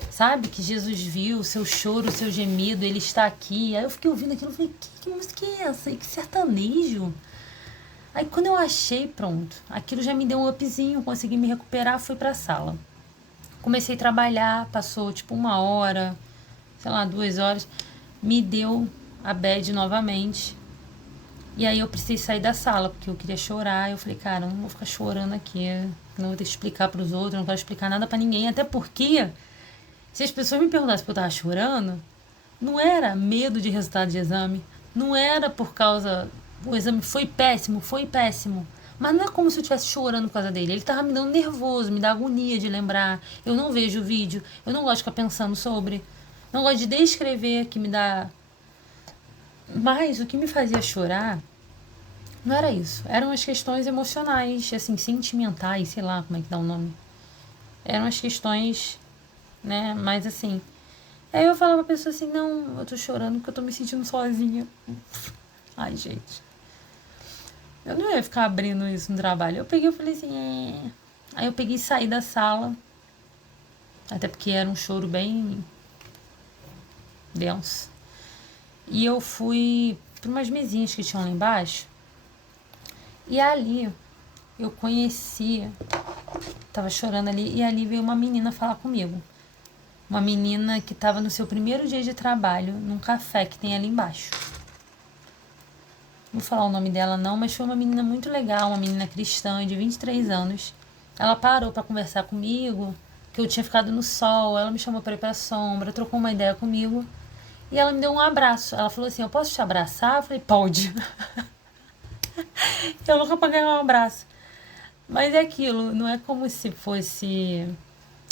sabe, que Jesus viu o seu choro, o seu gemido, ele está aqui. Aí eu fiquei ouvindo aquilo e falei: que música é essa? E que sertanejo? Aí quando eu achei, pronto, aquilo já me deu um upzinho, consegui me recuperar, fui pra sala. Comecei a trabalhar, passou tipo 1 hora, sei lá, 2 horas, me deu a bad novamente. E aí eu precisei sair da sala, porque eu queria chorar. Eu falei: cara, eu não vou ficar chorando aqui, não vou ter que explicar pros outros, não quero explicar nada pra ninguém. Até porque, se as pessoas me perguntassem se eu tava chorando, não era medo de resultado de exame, não era por causa... O exame foi péssimo, foi péssimo. Mas não é como se eu estivesse chorando por causa dele. Ele tava me dando nervoso, me dá agonia de lembrar. Eu não vejo o vídeo, eu não gosto de ficar pensando sobre. Não gosto de descrever, que me dá... Mas o que me fazia chorar não era isso. Eram as questões emocionais, assim, sentimentais, sei lá como é que dá o nome. Eram as questões, né, mais assim... Aí eu falava pra pessoa assim: não, eu tô chorando porque eu tô me sentindo sozinha. Ai, gente. Eu não ia ficar abrindo isso no trabalho. Eu peguei e falei assim: Aí eu peguei e saí da sala. Até porque era um choro bem denso. E eu fui para umas mesinhas que tinham lá embaixo. E ali eu conheci, tava chorando ali, e ali veio uma menina falar comigo. Uma menina que estava no seu primeiro dia de trabalho num café que tem ali embaixo. Não vou falar o nome dela não, mas foi uma menina muito legal, uma menina cristã de 23 anos. Ela parou para conversar comigo, que eu tinha ficado no sol, ela me chamou para ir pra sombra, trocou uma ideia comigo. E ela me deu um abraço. Ela falou assim: eu posso te abraçar? Eu falei: pode. Eu nunca paguei um abraço. Mas é aquilo, não é como se fosse...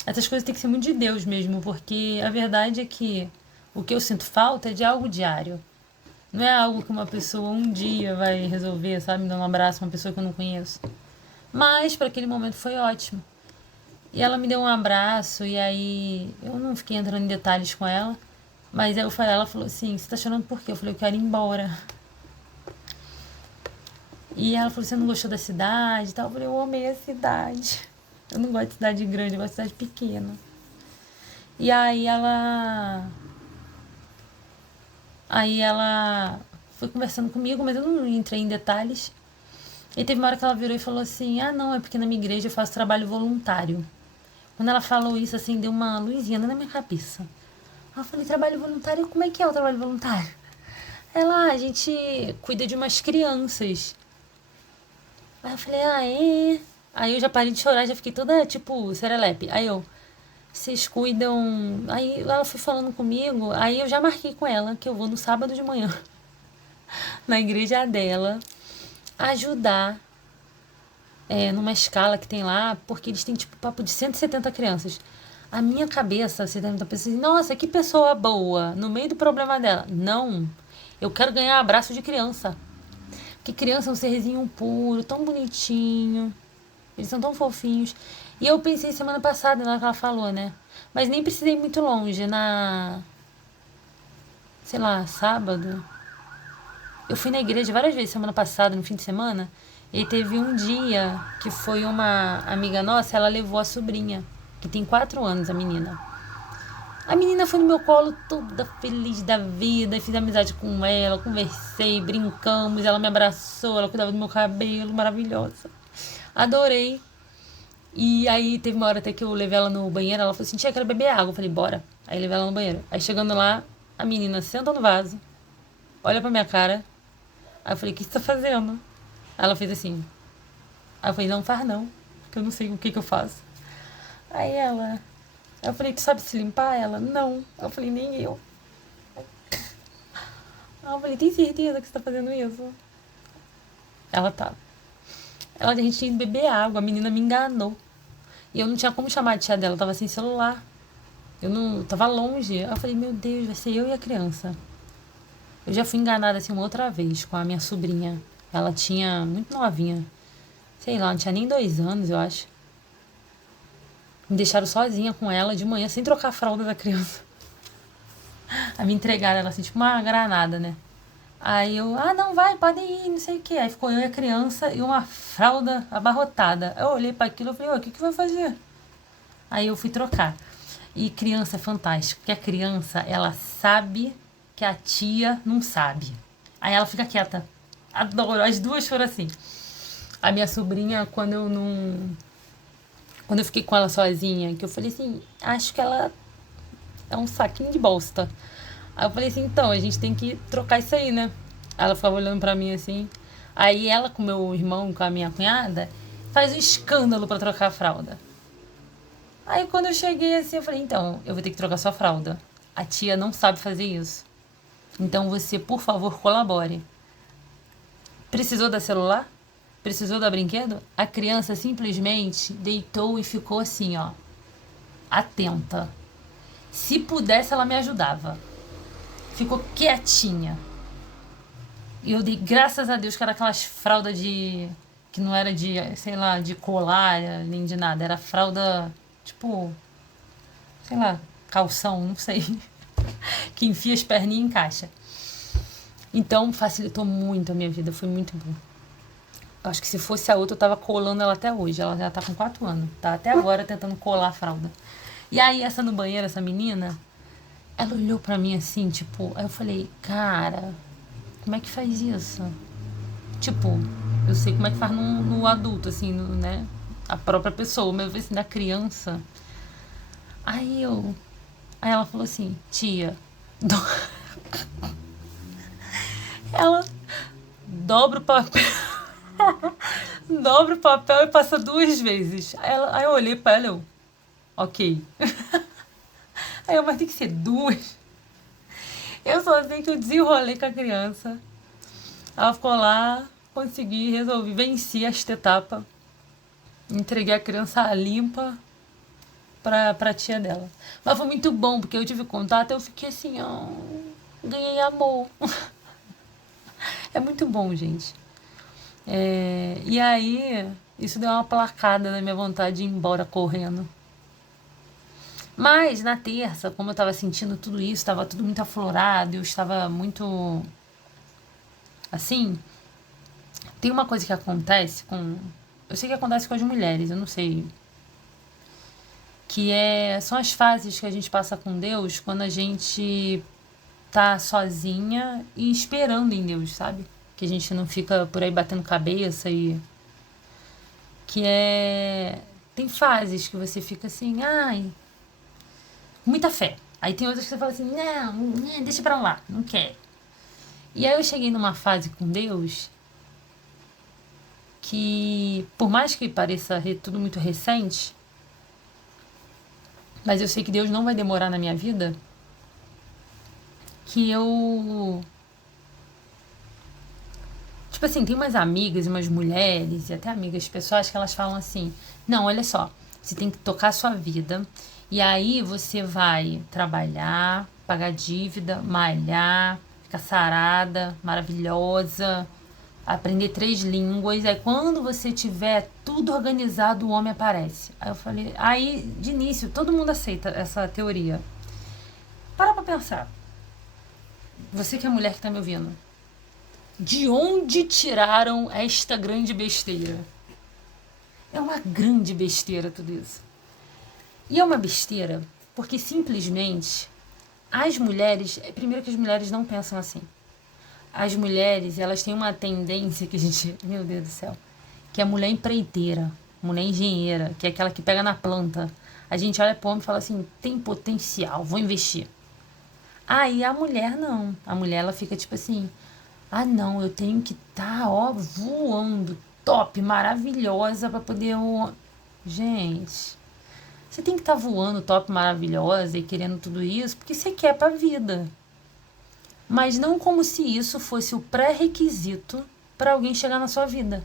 Essas coisas têm que ser muito de Deus mesmo, porque a verdade é que o que eu sinto falta é de algo diário. Não é algo que uma pessoa um dia vai resolver, sabe? Me dar um abraço, uma pessoa que eu não conheço. Mas para aquele momento foi ótimo. E ela me deu um abraço, e aí eu não fiquei entrando em detalhes com ela. Mas aí ela falou assim: você tá chorando por quê? Eu falei: eu quero ir embora. E ela falou: você não gostou da cidade e tal? Eu falei: eu amei a cidade. Eu não gosto de cidade grande, eu gosto de cidade pequena. E aí ela foi conversando comigo, mas eu não entrei em detalhes. E teve uma hora que ela virou e falou assim: ah, não, é porque na minha igreja eu faço trabalho voluntário. Quando ela falou isso, assim, deu uma luzinha na minha cabeça. Eu falei: trabalho voluntário? Como é que é o trabalho voluntário? A gente cuida de umas crianças. Aí eu falei: ah, é? Aí eu já parei de chorar, já fiquei toda, tipo, serelepe. Aí vocês cuidam... Aí ela foi falando comigo, aí eu já marquei com ela que eu vou no sábado de manhã, na igreja dela, ajudar numa escala que tem lá, porque eles têm, tipo, papo de 170 crianças. A minha cabeça, você deve estar pensando assim: nossa, que pessoa boa, no meio do problema dela. Não, eu quero ganhar abraço de criança. Porque criança é um serzinho puro, tão bonitinho. Eles são tão fofinhos. E eu pensei semana passada, na hora que ela falou, né? Mas nem precisei ir muito longe. Sei lá, sábado. Eu fui na igreja várias vezes semana passada, no fim de semana. E teve um dia que foi uma amiga nossa, ela levou a sobrinha, que tem 4 anos, a menina. A menina foi no meu colo toda feliz da vida, fiz amizade com ela, conversei, brincamos, ela me abraçou, ela cuidava do meu cabelo, maravilhosa. Adorei. E aí teve uma hora até que eu levei ela no banheiro, ela falou assim, tia, quero beber água. Eu falei, bora. Aí levei ela no banheiro. Aí chegando lá, a menina senta no vaso, olha pra minha cara. Aí eu falei, o que você tá fazendo? Aí ela fez assim. Aí eu falei, não faz não, porque eu não sei o que eu faço. Aí ela... Eu falei, tu sabe se limpar? Ela, não. Eu falei, nem eu. Aí eu falei, tem certeza que você tá fazendo isso? Ela tá. A gente tinha ido beber água, a menina me enganou. E eu não tinha como chamar a tia dela, eu tava sem celular. Eu não... Tava longe. Aí eu falei, meu Deus, vai ser eu e a criança. Eu já fui enganada assim uma outra vez com a minha sobrinha. Ela tinha muito novinha. Sei lá, não tinha nem 2 anos, eu acho. Me deixaram sozinha com ela de manhã, sem trocar a fralda da criança. Aí me entregaram ela assim, tipo uma granada, né? Aí eu, não, vai, pode ir, não sei o que. Aí ficou eu e a criança e uma fralda abarrotada. Eu olhei para aquilo e falei, o que vai fazer? Aí eu fui trocar. E criança é fantástico, porque a criança, ela sabe que a tia não sabe. Aí ela fica quieta. Adoro, as duas foram assim. A minha sobrinha, quando eu fiquei com ela sozinha, que eu falei assim, acho que ela é um saquinho de bosta. Aí eu falei assim, então, a gente tem que trocar isso aí, né? Ela ficava olhando pra mim assim. Aí ela com meu irmão, com a minha cunhada, faz um escândalo pra trocar a fralda. Aí quando eu cheguei assim, eu falei, então, eu vou ter que trocar sua fralda. A tia não sabe fazer isso. Então você, por favor, colabore. Precisou dar celular? Precisou dar brinquedo? A criança simplesmente deitou e ficou assim, ó, atenta. Se pudesse, ela me ajudava. Ficou quietinha. E eu dei graças a Deus que era aquelas fraldas de... Que não era de, sei lá, de colar, nem de nada. Era fralda, tipo... Sei lá, calção, não sei. Que enfia as perninhas e encaixa. Então, facilitou muito a minha vida. Foi muito bom. Eu acho que se fosse a outra, eu tava colando ela até hoje. Ela já tá com 4 anos. Tá até agora tentando colar a fralda. E aí, essa no banheiro, essa menina... Ela olhou pra mim assim, tipo... Aí eu falei, cara... Como é que faz isso? Tipo, eu sei como é que faz no adulto, assim, né? A própria pessoa, mas eu vejo assim, da criança. Aí eu. Aí ela falou assim, tia. Ela dobra o papel. Dobra o papel e passa 2 vezes. Aí eu olhei pra ela, eu. Ok. Aí eu, mas tem que ser 2. Eu só sei que eu desenrolei com a criança. Ela ficou lá, consegui, resolvi, venci esta etapa. Entreguei a criança limpa pra tia dela. Mas foi muito bom, porque eu tive contato, eu fiquei assim, ó, ganhei amor. É muito bom, gente. E aí, isso deu uma placada na minha vontade de ir embora correndo. Mas na terça, como eu tava sentindo tudo isso, tava tudo muito aflorado, eu estava muito assim. Tem uma coisa que acontece com. Eu sei que acontece com as mulheres, eu não sei. São as fases que a gente passa com Deus quando a gente tá sozinha e esperando em Deus, sabe? Que a gente não fica por aí batendo cabeça e. Que é. Tem fases que você fica assim, ai, muita fé. Aí tem outras que você fala assim, não, deixa pra lá, não quer. E aí eu cheguei numa fase com Deus que, por mais que pareça tudo muito recente, mas eu sei que Deus não vai demorar na minha vida, que eu... Tipo assim, tem umas amigas, umas mulheres e até amigas pessoais que elas falam assim, não, olha só, você tem que tocar a sua vida e aí você vai trabalhar, pagar dívida, malhar, ficar sarada, maravilhosa, aprender 3 línguas, aí quando você tiver tudo organizado, o homem aparece. Aí eu falei, aí de início todo mundo aceita essa teoria. Para pra pensar. Você que é mulher que tá me ouvindo. De onde tiraram esta grande besteira? É uma grande besteira tudo isso. E é uma besteira porque simplesmente as mulheres, primeiro que as mulheres não pensam assim. As mulheres, elas têm uma tendência que a gente, meu Deus do céu, que é a mulher empreiteira, mulher engenheira, que é aquela que pega na planta. A gente olha pro homem e fala assim, tem potencial, vou investir. Aí a mulher não. A mulher, ela fica tipo assim, ah não, eu tenho que estar, ó, voando, top, maravilhosa pra poder... Gente, você tem que estar voando, top, maravilhosa e querendo tudo isso porque você quer pra vida. Mas não como se isso fosse o pré-requisito para alguém chegar na sua vida.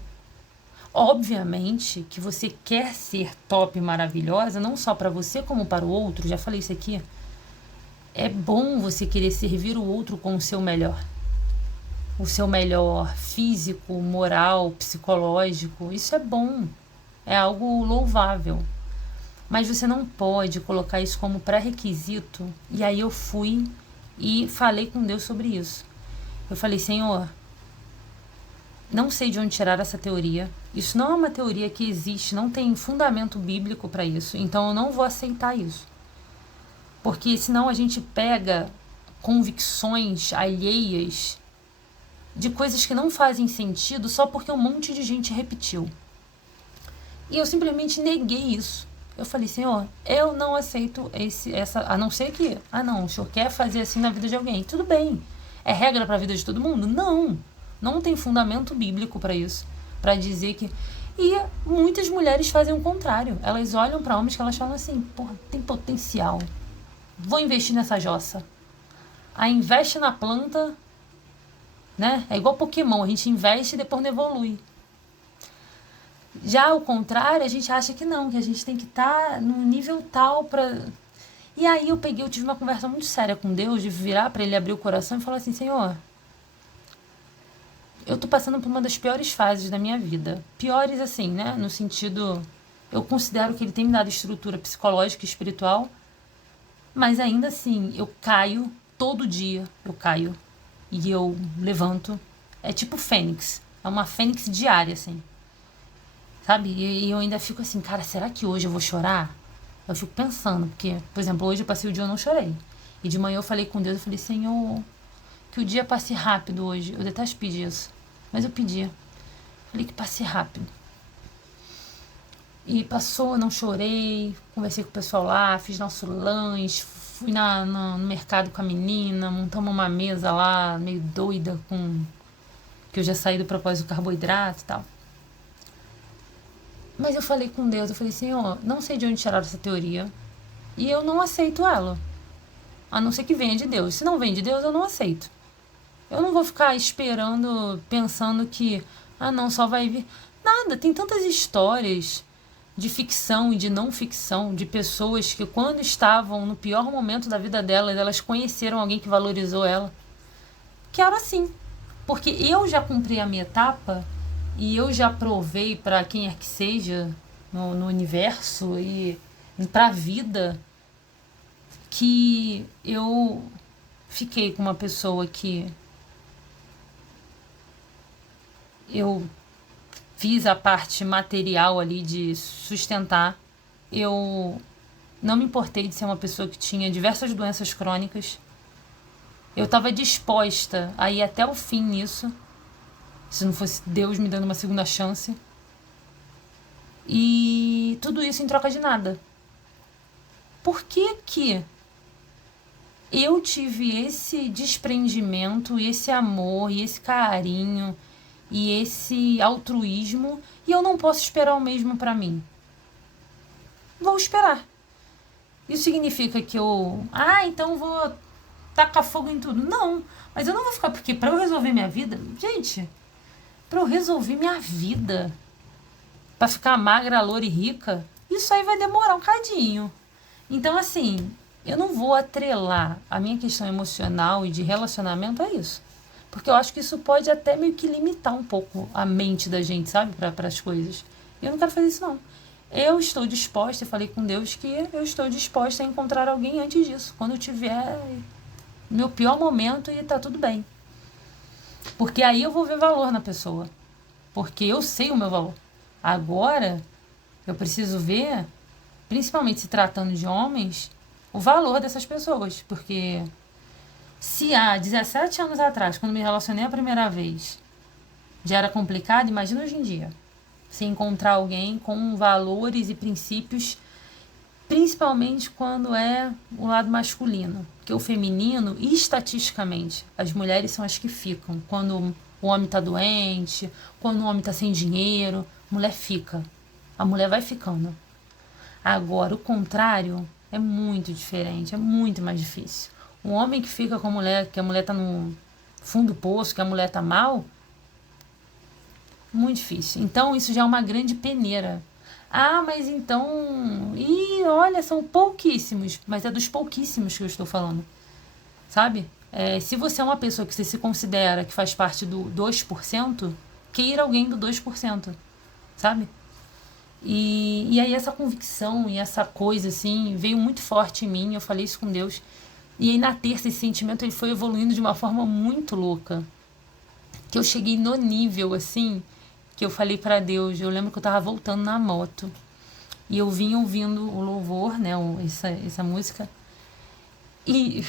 Obviamente que você quer ser top e maravilhosa, não só para você como para o outro, já falei isso aqui. É bom você querer servir o outro com o seu melhor. O seu melhor físico, moral, psicológico. Isso é bom. É algo louvável. Mas você não pode colocar isso como pré-requisito. E aí eu fui e falei com Deus sobre isso. Eu falei, Senhor, não sei de onde tirar essa teoria. Isso não é uma teoria que existe, não tem fundamento bíblico para isso. Então eu não vou aceitar isso. Porque senão a gente pega convicções alheias de coisas que não fazem sentido só porque um monte de gente repetiu. E eu simplesmente neguei isso. Eu falei, Senhor, eu não aceito essa, a não ser que, não, o Senhor quer fazer assim na vida de alguém. Tudo bem. É regra para a vida de todo mundo? Não. Não tem fundamento bíblico para isso. Para dizer que... E muitas mulheres fazem o contrário. Elas olham para homens que elas falam assim, porra, tem potencial. Vou investir nessa jossa. Aí investe na planta, né? É igual Pokémon, a gente investe e depois não evolui. Já ao contrário, a gente acha que não, que a gente tem que estar num nível tal pra... E aí eu tive uma conversa muito séria com Deus, de virar pra ele, abrir o coração e falar assim, Senhor, eu tô passando por uma das piores fases da minha vida. Piores assim, né? No sentido, eu considero que ele tem me dado estrutura psicológica e espiritual, mas ainda assim, eu caio, todo dia eu caio. E eu levanto. É tipo fênix. É uma fênix diária, assim. Sabe? E eu ainda fico assim, cara, será que hoje eu vou chorar? Eu fico pensando, porque, por exemplo, hoje eu passei o dia e eu não chorei. E de manhã eu falei com Deus, eu falei, Senhor, que o dia passe rápido hoje. Eu detesto pedir isso, mas eu pedi. Falei que passe rápido. E passou, eu não chorei, conversei com o pessoal lá, fiz nosso lanche, fui no mercado com a menina, montamos uma mesa lá, meio doida, que eu já saí do propósito do carboidrato e tal. Mas eu falei com Deus, eu falei, Senhor, não sei de onde tirar essa teoria e eu não aceito ela. A não ser que venha de Deus. Se não vem de Deus, eu não aceito. Eu não vou ficar esperando, pensando que, não, só vai vir. Nada, tem tantas histórias de ficção e de não ficção, de pessoas que quando estavam no pior momento da vida delas, elas conheceram alguém que valorizou ela. Quero assim. Porque eu já cumpri a minha etapa e eu já provei para quem é que seja no universo e para a vida que eu fiquei com uma pessoa que eu fiz a parte material ali de sustentar. Eu não me importei de ser uma pessoa que tinha diversas doenças crônicas. Eu estava disposta a ir até o fim nisso, se não fosse Deus me dando uma segunda chance. E tudo isso em troca de nada. Por que que eu tive esse desprendimento, esse amor, e esse carinho, e esse altruísmo, e eu não posso esperar o mesmo pra mim? Vou esperar. Isso significa que eu... então vou tacar fogo em tudo. Não, mas eu não vou ficar... Porque pra eu resolver minha vida... Gente, pra eu resolver minha vida, pra ficar magra, loura e rica, isso aí vai demorar um cadinho. Então, assim, eu não vou atrelar a minha questão emocional e de relacionamento a isso. Porque eu acho que isso pode até meio que limitar um pouco a mente da gente, sabe? Para as coisas. Eu não quero fazer isso, não. Eu estou disposta, eu falei com Deus que eu estou disposta a encontrar alguém antes disso. Quando eu tiver meu pior momento e tá tudo bem. Porque aí eu vou ver valor na pessoa. Porque eu sei o meu valor. Agora, eu preciso ver, principalmente se tratando de homens, o valor dessas pessoas. Porque se há 17 anos atrás, quando me relacionei a primeira vez, já era complicado, imagina hoje em dia. Se encontrar alguém com valores e princípios, principalmente quando é o lado masculino. Porque o feminino, estatisticamente, as mulheres são as que ficam. Quando o homem tá doente, quando o homem tá sem dinheiro, a mulher fica. A mulher vai ficando. Agora, o contrário é muito diferente, é muito mais difícil. Um homem que fica com a mulher, que a mulher tá no fundo do poço, que a mulher tá mal, muito difícil. Então, isso já é uma grande peneira. Ah, mas então. Ih, olha, são pouquíssimos. Mas é dos pouquíssimos que eu estou falando. Sabe? Se você é uma pessoa que você se considera que faz parte do 2%, queira alguém do 2%. Sabe? E aí essa convicção e essa coisa, assim, veio muito forte em mim. Eu falei isso com Deus. E aí na terça esse sentimento ele foi evoluindo de uma forma muito louca. Que eu cheguei no nível, assim, que eu falei pra Deus. Eu lembro que eu tava voltando na moto. E eu vim ouvindo o louvor, né? Essa música. E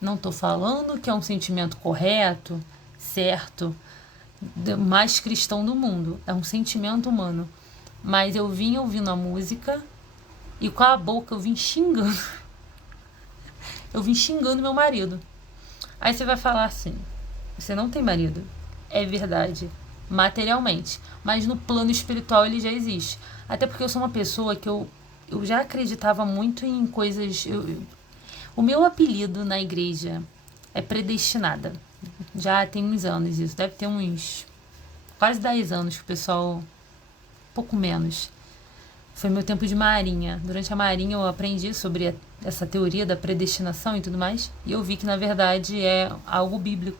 não tô falando que é um sentimento correto, certo, mais cristão do mundo. É um sentimento humano. Mas eu vim ouvindo a música e com a boca eu vim xingando. Eu vim xingando meu marido. Aí você vai falar assim: você não tem marido. É verdade, materialmente. Mas no plano espiritual ele já existe. Até porque eu sou uma pessoa que eu já acreditava muito em coisas. O meu apelido na igreja é predestinada. Já tem uns anos isso. Deve ter uns quase 10 anos que o pessoal. Pouco menos. Foi meu tempo de marinha. Durante a marinha eu aprendi sobre essa teoria da predestinação e tudo mais. E eu vi que na verdade é algo bíblico.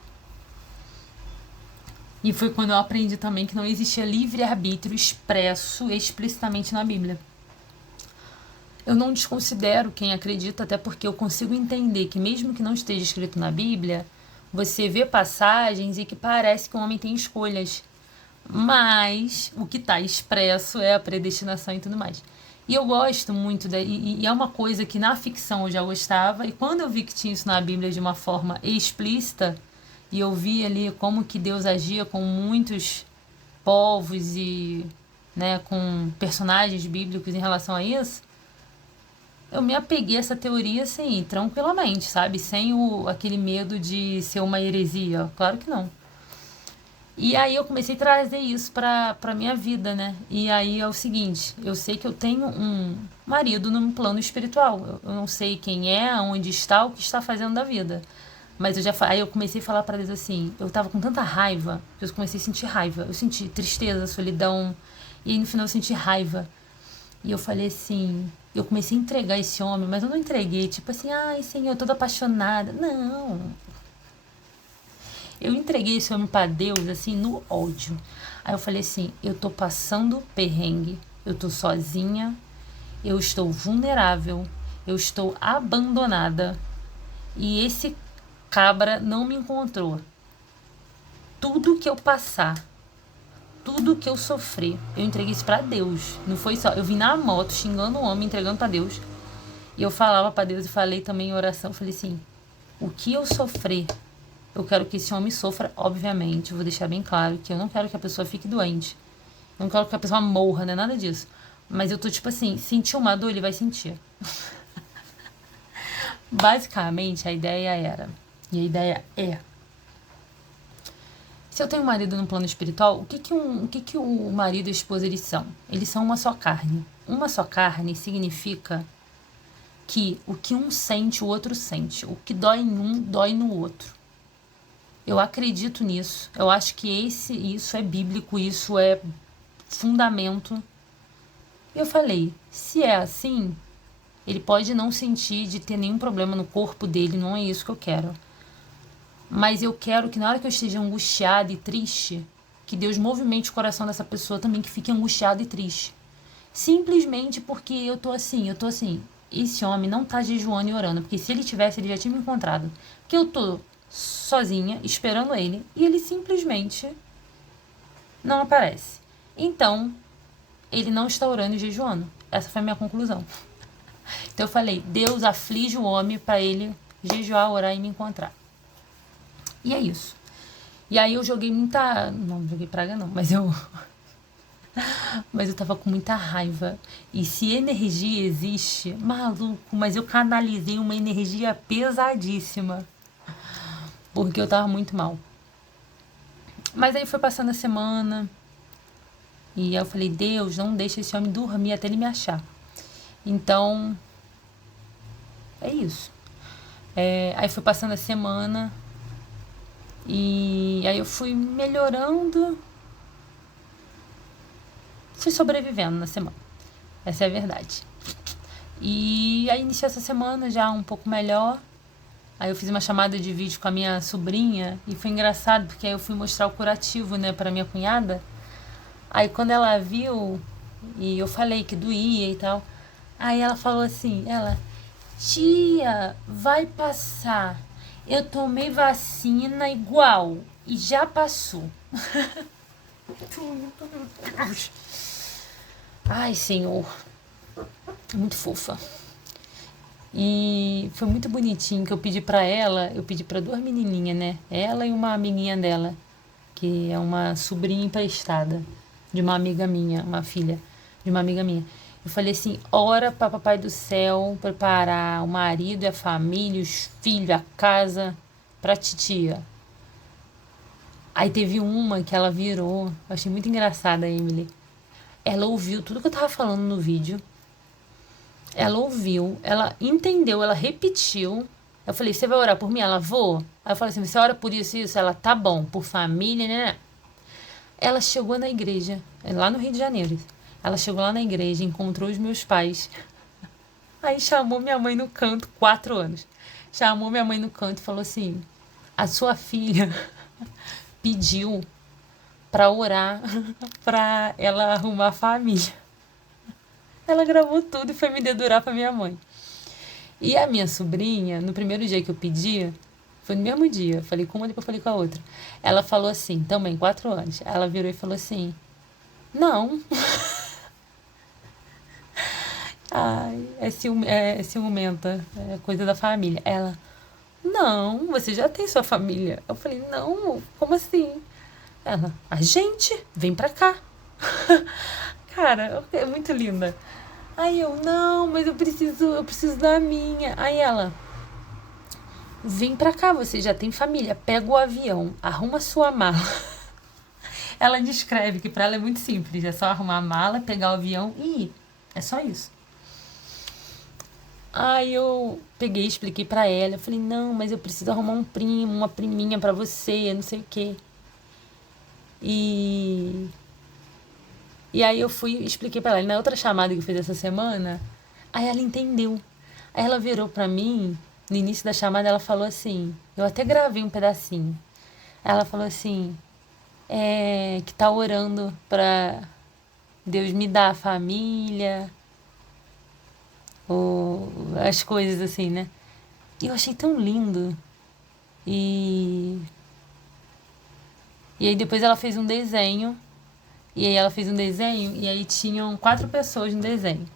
E foi quando eu aprendi também que não existia livre-arbítrio expresso explicitamente na Bíblia. Eu não desconsidero quem acredita, até porque eu consigo entender que mesmo que não esteja escrito na Bíblia, você vê passagens e que parece que o homem tem escolhas. Mas o que está expresso é a predestinação e tudo mais. E eu gosto muito, e é uma coisa que na ficção eu já gostava, e quando eu vi que tinha isso na Bíblia de uma forma explícita, e eu vi ali como que Deus agia com muitos povos e, né, com personagens bíblicos em relação a isso, eu me apeguei a essa teoria assim, tranquilamente, sabe? Sem aquele medo de ser uma heresia. Claro que não. E aí eu comecei a trazer isso pra minha vida, né? E aí é o seguinte, eu sei que eu tenho um marido no plano espiritual. Eu não sei quem é, onde está, o que está fazendo da vida. Mas aí eu comecei a falar pra Deus assim, eu tava com tanta raiva, que eu comecei a sentir raiva. Eu senti tristeza, solidão, e aí no final eu senti raiva. E eu falei assim, eu comecei a entregar esse homem, mas eu não entreguei, tipo assim, ai, Senhor, toda apaixonada. Não. Eu entreguei esse homem pra Deus, assim, no ódio. Aí eu falei assim, eu tô passando perrengue, eu tô sozinha, eu estou vulnerável, eu estou abandonada. E esse cabra não me encontrou. Tudo que eu passar, tudo que eu sofrer, eu entreguei isso pra Deus. Não foi só, eu vim na moto xingando o homem, entregando pra Deus. E eu falava pra Deus e falei também em oração, falei assim, o que eu sofrer, eu quero que esse homem sofra, obviamente. Eu vou deixar bem claro que eu não quero que a pessoa fique doente. Eu não quero que a pessoa morra, não é nada disso. Mas eu tô tipo assim, sentir uma dor, ele vai sentir. Basicamente, a ideia era, e a ideia é, se eu tenho um marido no plano espiritual, o que o marido e a esposa eles são? Eles são uma só carne. Uma só carne significa que o que um sente, o outro sente. O que dói em um, dói no outro. Eu acredito nisso. Eu acho que isso é bíblico, isso é fundamento. E eu falei, se é assim, ele pode não sentir de ter nenhum problema no corpo dele, não é isso que eu quero. Mas eu quero que na hora que eu esteja angustiada e triste, que Deus movimente o coração dessa pessoa também que fique angustiada e triste. Simplesmente porque eu tô assim. Esse homem não tá jejuando e orando, porque se ele tivesse, ele já tinha me encontrado. Porque eu tô sozinha, esperando ele, e ele simplesmente não aparece. Então, ele não está orando e jejuando. Essa foi a minha conclusão. Então eu falei, Deus aflige o homem para ele jejuar, orar e me encontrar. E é isso. E aí eu joguei muita... Não joguei praga não, mas eu tava com muita raiva. E se energia existe, maluco, mas eu canalizei uma energia pesadíssima. Porque eu tava muito mal. Mas aí foi passando a semana. E aí eu falei, Deus, não deixa esse homem dormir até ele me achar. Então, é isso. Aí foi passando a semana. E aí eu fui melhorando. Fui sobrevivendo na semana. Essa é a verdade. E aí iniciou essa semana já um pouco melhor. Aí eu fiz uma chamada de vídeo com a minha sobrinha. E foi engraçado, porque aí eu fui mostrar o curativo, né, pra minha cunhada. Aí quando ela viu, e eu falei que doía e tal. Aí ela falou assim, tia, vai passar. Eu tomei vacina igual e já passou. Ai, Senhor. Muito fofa. E foi muito bonitinho que eu pedi pra ela, eu pedi pra duas menininhas, né? Ela e uma amiguinha dela, que é uma sobrinha emprestada de uma amiga minha, uma filha de uma amiga minha. Eu falei assim, ora para Papai do Céu preparar o marido e a família, os filhos, a casa pra titia. Aí teve uma que ela virou, eu achei muito engraçada a Emily. Ela ouviu tudo que eu tava falando no vídeo. Ela ouviu, ela entendeu, ela repetiu. Eu falei, você vai orar por mim? Ela, vou. Aí eu falei assim, você ora por isso e isso? Ela, tá bom, por família, né? Ela chegou na igreja, lá no Rio de Janeiro. Ela chegou lá na igreja, encontrou os meus pais. Aí chamou minha mãe no canto, 4 anos. Chamou minha mãe no canto e falou assim, a sua filha pediu pra orar pra ela arrumar a família. Ela gravou tudo e foi me dedurar pra minha mãe. E a minha sobrinha, no primeiro dia que eu pedi, foi no mesmo dia, falei com uma, depois falei com a outra. Ela falou assim, também, 4 anos. Ela virou e falou assim, não. Ai, é ciumenta, é coisa da família. Ela, não, você já tem sua família. Eu falei, não, como assim? Ela, a gente, vem pra cá. Cara, é muito linda. Aí eu, não, mas eu preciso da minha. Aí ela, vem pra cá, você já tem família, pega o avião, arruma sua mala. Ela descreve que pra ela é muito simples, é só arrumar a mala, pegar o avião e ir. É só isso. Aí eu peguei, expliquei pra ela, eu falei, não, mas eu preciso arrumar um primo, uma priminha pra você, não sei o quê. E aí eu fui e expliquei pra ela. E na outra chamada que eu fiz essa semana, aí ela entendeu. Aí ela virou pra mim, no início da chamada, ela falou assim, eu até gravei um pedacinho. Ela falou assim, que tá orando pra Deus me dar a família, ou as coisas assim, né? E eu achei tão lindo. E aí depois ela fez um desenho. E aí ela fez um desenho e aí tinham 4 pessoas no desenho.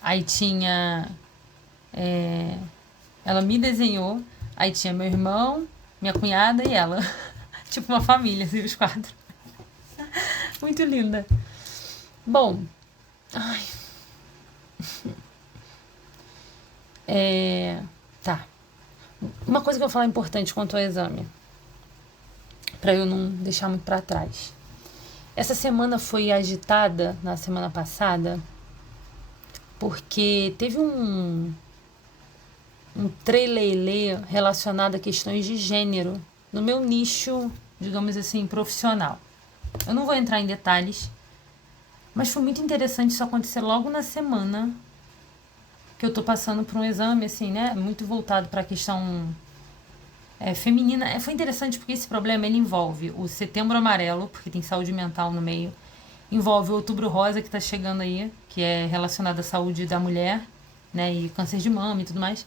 Aí tinha... ela me desenhou. Aí tinha meu irmão, minha cunhada e ela. Tipo uma família, assim, os 4. Muito linda. Bom... Ai... Tá. Uma coisa que eu vou falar importante quanto ao exame. Pra eu não deixar muito pra trás. Essa semana foi agitada, na semana passada, porque teve um trelelê relacionado a questões de gênero no meu nicho, digamos assim, profissional. Eu não vou entrar em detalhes, mas foi muito interessante isso acontecer logo na semana que eu tô passando por um exame, assim, né, muito voltado para a questão feminina. Foi interessante porque esse problema ele envolve o Setembro Amarelo, porque tem saúde mental no meio, envolve o Outubro Rosa que está chegando aí, que é relacionado à saúde da mulher, né, e câncer de mama e tudo mais.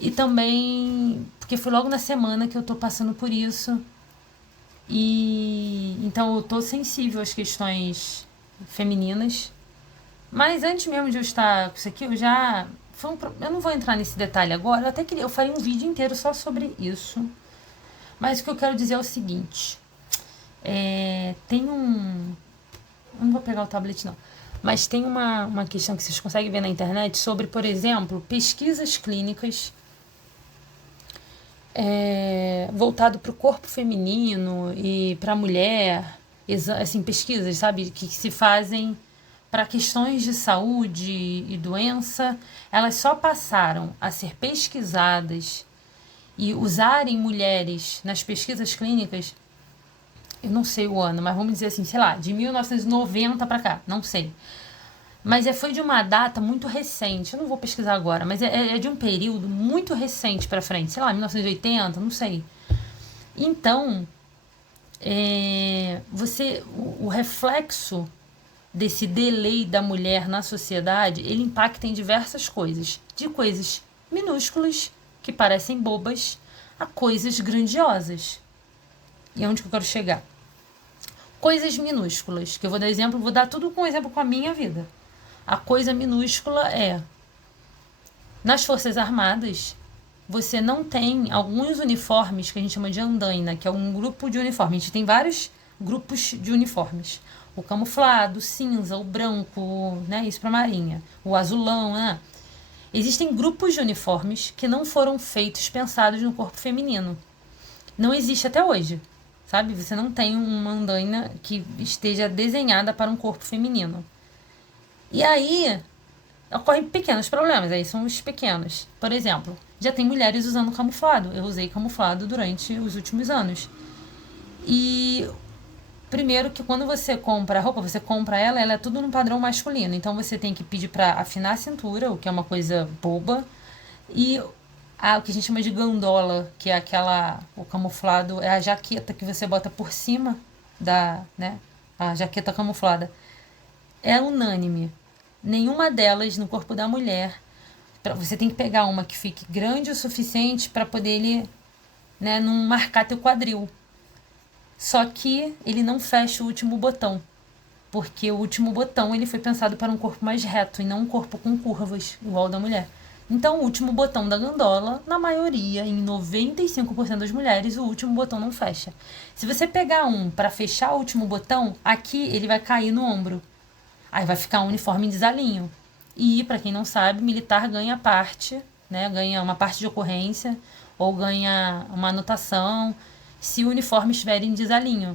E também porque foi logo na semana que eu tô passando por isso. E então eu tô sensível às questões femininas. Mas antes mesmo de eu estar com isso aqui, eu não vou entrar nesse detalhe agora. Eu até queria, eu faria um vídeo inteiro só sobre isso. Mas o que eu quero dizer é o seguinte: tem um. Eu não vou pegar o tablet, não. Mas tem uma questão que vocês conseguem ver na internet sobre, por exemplo, pesquisas clínicas voltado para o corpo feminino e para a mulher, assim, pesquisas, sabe, que se fazem para questões de saúde e doença, elas só passaram a ser pesquisadas e usarem mulheres nas pesquisas clínicas, eu não sei o ano, mas vamos dizer assim, sei lá, de 1990 para cá, não sei. Mas foi de uma data muito recente, eu não vou pesquisar agora, mas é de um período muito recente para frente, sei lá, 1980, não sei. Então, o reflexo desse delay da mulher na sociedade, ele impacta em diversas coisas, de coisas minúsculas, que parecem bobas, a coisas grandiosas. E é onde que eu quero chegar? Coisas minúsculas, que eu vou dar exemplo, vou dar tudo com exemplo com a minha vida. A coisa minúscula é, nas Forças Armadas, você não tem alguns uniformes que a gente chama de andaina, que é um grupo de uniforme. A gente tem vários grupos de uniformes. O camuflado, o cinza, o branco, né? Isso para marinha. O azulão, né? Existem grupos de uniformes que não foram feitos, pensados no corpo feminino. Não existe até hoje, sabe? Você não tem uma andaina que esteja desenhada para um corpo feminino. E aí, ocorrem pequenos problemas, aí são os pequenos. Por exemplo, já tem mulheres usando camuflado. Eu usei camuflado durante os últimos anos. E primeiro que quando você compra a roupa, você compra ela é tudo no padrão masculino. Então você tem que pedir para afinar a cintura, o que é uma coisa boba. E o que a gente chama de gandola, que é o camuflado, é a jaqueta que você bota por cima né, a jaqueta camuflada. É unânime. Nenhuma delas no corpo da mulher. Você tem que pegar uma que fique grande o suficiente para poder ele, né, não marcar teu quadril. Só que ele não fecha o último botão, porque o último botão ele foi pensado para um corpo mais reto e não um corpo com curvas, igual o da mulher. Então, o último botão da gandola, na maioria, em 95% das mulheres, o último botão não fecha. Se você pegar um para fechar o último botão, aqui ele vai cair no ombro. Aí vai ficar um uniforme em desalinho. E, para quem não sabe, militar ganha parte, né? Ganha uma parte de ocorrência ou ganha uma anotação se o uniforme estiver em desalinho.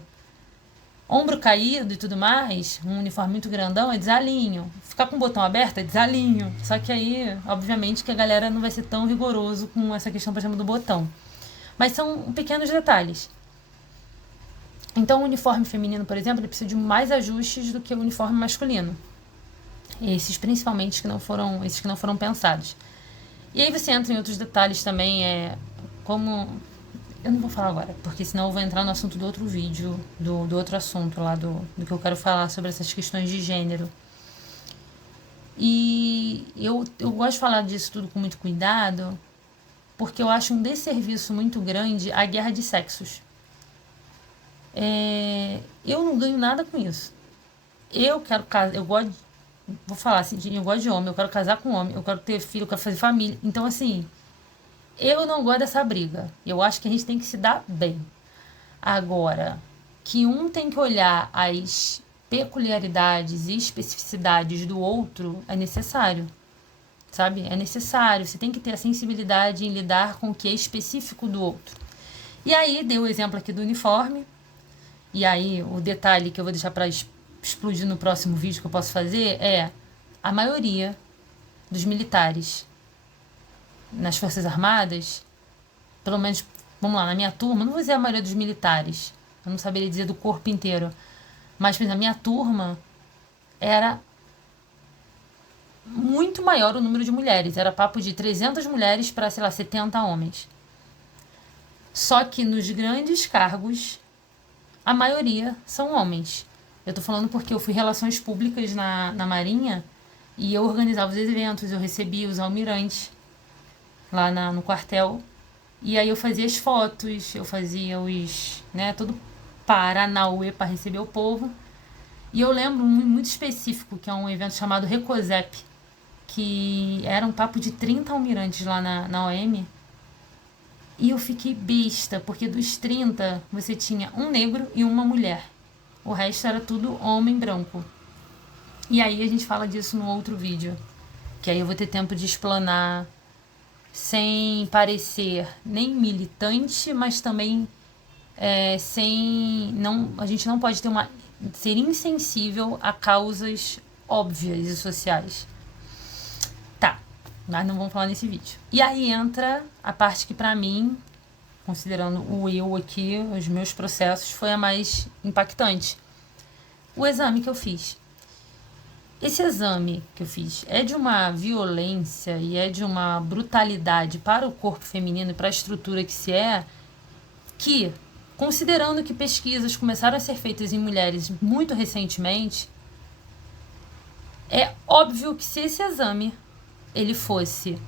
Ombro caído e tudo mais, um uniforme muito grandão é desalinho. Ficar com o botão aberto é desalinho. Só que aí, obviamente, que a galera não vai ser tão rigoroso com essa questão, por exemplo, do botão. Mas são pequenos detalhes. Então, o uniforme feminino, por exemplo, ele precisa de mais ajustes do que o uniforme masculino. Esses principalmente esses que não foram pensados. E aí você entra em outros detalhes também, como... Eu não vou falar agora, porque senão eu vou entrar no assunto do outro vídeo, do outro assunto lá, do que eu quero falar sobre essas questões de gênero. E eu gosto de falar disso tudo com muito cuidado, porque eu acho um desserviço muito grande a guerra de sexos. Eu não ganho nada com isso. Eu quero casar, vou falar assim, eu gosto de homem, eu quero casar com homem, eu quero ter filho, eu quero fazer família. Então, assim, eu não gosto dessa briga. Eu acho que a gente tem que se dar bem. Agora, que um tem que olhar as peculiaridades e especificidades do outro é necessário. Sabe? É necessário. Você tem que ter a sensibilidade em lidar com o que é específico do outro. E aí, dei o exemplo aqui do uniforme. E aí, o detalhe que eu vou deixar para explodir no próximo vídeo que eu posso fazer é a maioria dos militares nas Forças Armadas, pelo menos, vamos lá, na minha turma, não vou dizer a maioria dos militares, eu não saberia dizer do corpo inteiro, mas na minha turma era muito maior o número de mulheres, era papo de 300 mulheres para, sei lá, 70 homens. Só que nos grandes cargos, a maioria são homens. Eu tô falando porque eu fui relações públicas na Marinha e eu organizava os eventos, eu recebia os almirantes lá no quartel. E aí eu fazia as fotos, eu fazia todo paranauê para receber o povo. E eu lembro muito específico, que é um evento chamado Recosep, que era um papo de 30 almirantes lá na OM. E eu fiquei besta, porque dos 30 você tinha um negro e uma mulher. O resto era tudo homem branco. E aí a gente fala disso no outro vídeo, que aí eu vou ter tempo de explanar sem parecer nem militante, mas também a gente não pode ser insensível a causas óbvias e sociais. Tá, mas não vamos falar nesse vídeo. E aí entra a parte que pra mim, considerando o eu aqui, os meus processos, foi a mais impactante. O exame que eu fiz. Esse exame que eu fiz é de uma violência e é de uma brutalidade para o corpo feminino e para a estrutura que, considerando que pesquisas começaram a ser feitas em mulheres muito recentemente, é óbvio que se esse exame ele fosse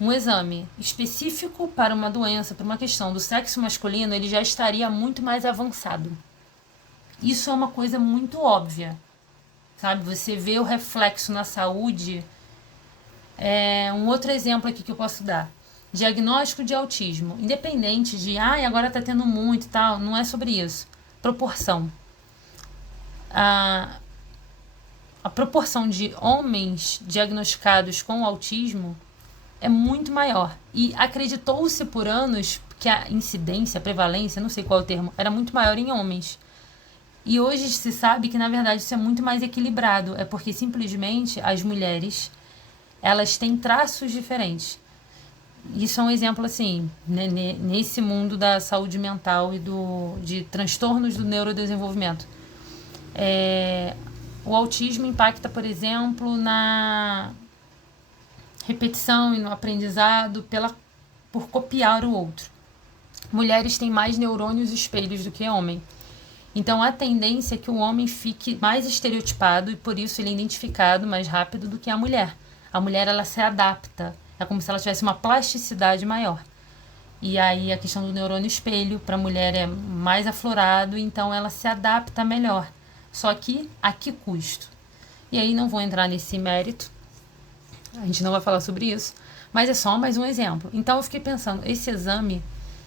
um exame específico para uma doença, para uma questão do sexo masculino, ele já estaria muito mais avançado. Isso é uma coisa muito óbvia, sabe? Você vê o reflexo na saúde. Um outro exemplo aqui que eu posso dar. Diagnóstico de autismo. Independente de, agora tá tendo muito e tal, não é sobre isso. Proporção. A proporção de homens diagnosticados com autismo é muito maior. E acreditou-se por anos que a incidência, a prevalência, não sei qual é o termo, era muito maior em homens. E hoje se sabe que, na verdade, isso é muito mais equilibrado. É porque, simplesmente, as mulheres, elas têm traços diferentes. Isso é um exemplo, assim, nesse mundo da saúde mental e de transtornos do neurodesenvolvimento. O autismo impacta, por exemplo, na repetição e no aprendizado por copiar o outro. Mulheres têm mais neurônios espelhos do que homem. Então, a tendência é que o homem fique mais estereotipado e, por isso, ele é identificado mais rápido do que a mulher. A mulher, ela se adapta. É como se ela tivesse uma plasticidade maior. E aí, a questão do neurônio espelho, para a mulher, é mais aflorado, então ela se adapta melhor. Só que, a que custo? E aí, não vou entrar nesse mérito. A gente não vai falar sobre isso. Mas é só mais um exemplo. Então, eu fiquei pensando, esse exame,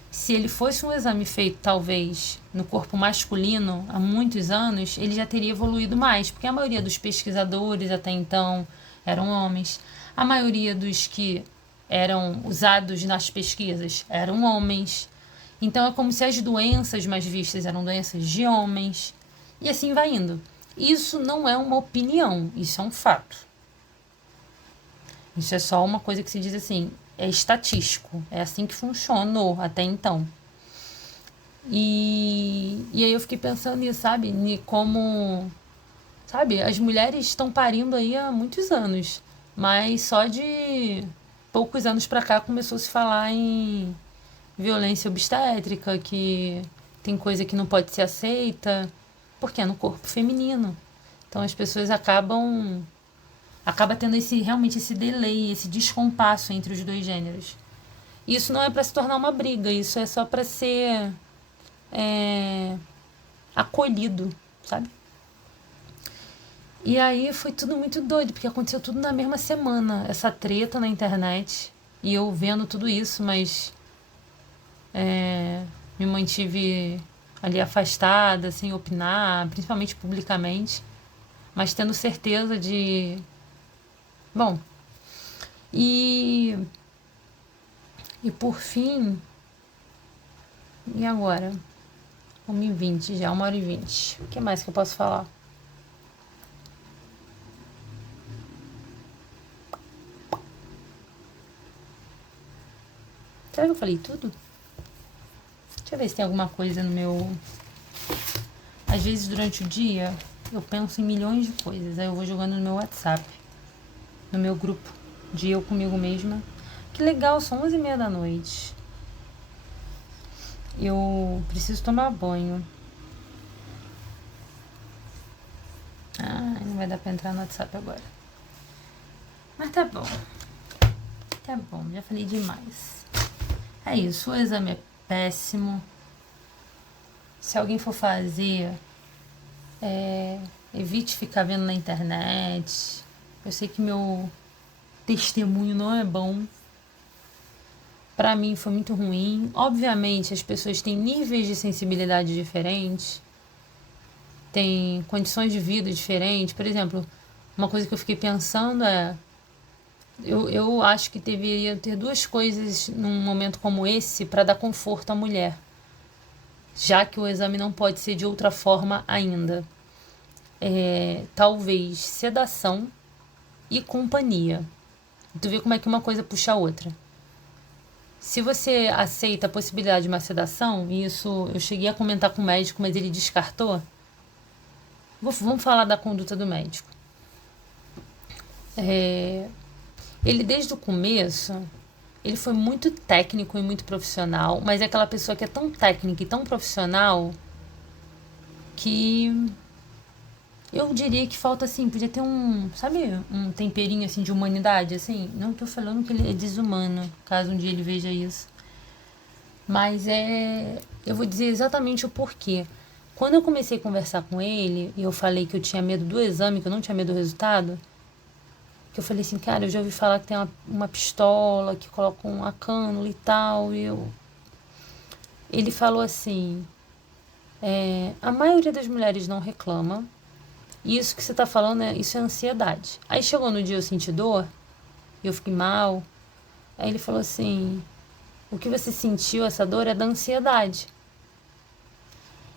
se ele fosse um exame feito, talvez, no corpo masculino, há muitos anos, ele já teria evoluído mais, porque a maioria dos pesquisadores até então eram homens, a maioria dos que eram usados nas pesquisas eram homens. Então, é como se as doenças mais vistas eram doenças de homens, e assim vai indo. Isso não é uma opinião, isso é um fato. Isso é só uma coisa que se diz assim, é estatístico, é assim que funcionou até então. E aí eu fiquei pensando nisso, sabe? Como, sabe, as mulheres estão parindo aí há muitos anos, mas só de poucos anos pra cá começou a se falar em violência obstétrica, que tem coisa que não pode ser aceita, porque é no corpo feminino. Então as pessoas acaba tendo realmente esse delay, esse descompasso entre os dois gêneros. Isso não é para se tornar uma briga, isso é só para ser acolhido, sabe? E aí foi tudo muito doido, porque aconteceu tudo na mesma semana, essa treta na internet, e eu vendo tudo isso, mas me mantive ali afastada, sem opinar, principalmente publicamente, mas tendo certeza de... Bom, e por fim, e agora? 1h20 já, 1h20. O que mais que eu posso falar? Será que eu falei tudo? Deixa eu ver se tem alguma coisa no meu... Às vezes, durante o dia, eu penso em milhões de coisas. Aí eu vou jogando no meu WhatsApp, no meu grupo de eu comigo mesma. Que legal, são 11h30 da noite. Eu preciso tomar banho. Não vai dar pra entrar no WhatsApp agora. Mas tá bom. Tá bom, já falei demais. É isso, o exame é péssimo. Se alguém for fazer, evite ficar vendo na internet. Eu sei que meu testemunho não é bom. Pra mim foi muito ruim. Obviamente, as pessoas têm níveis de sensibilidade diferentes, têm condições de vida diferentes. Por exemplo, uma coisa que eu fiquei pensando é: eu acho que deveria ter duas coisas num momento como esse para dar conforto à mulher, já que o exame não pode ser de outra forma ainda. Talvez sedação e companhia. Tu vê como é que uma coisa puxa a outra. Se você aceita a possibilidade de uma sedação, e isso eu cheguei a comentar com o médico, mas ele descartou. Vamos falar da conduta do médico. Ele, desde o começo, ele foi muito técnico e muito profissional, mas é aquela pessoa que é tão técnica e tão profissional que eu diria que falta, assim, podia ter sabe, um temperinho, assim, de humanidade, assim. Não tô falando que ele é desumano, caso um dia ele veja isso. Mas eu vou dizer exatamente o porquê. Quando eu comecei a conversar com ele, e eu falei que eu tinha medo do exame, que eu não tinha medo do resultado, que eu falei assim, cara, eu já ouvi falar que tem uma pistola, que coloca uma cânula e tal, ele falou assim, a maioria das mulheres não reclama, e isso que você tá falando, isso é ansiedade. Aí chegou no dia eu senti dor, e eu fiquei mal, aí ele falou assim, o que você sentiu, essa dor, é da ansiedade.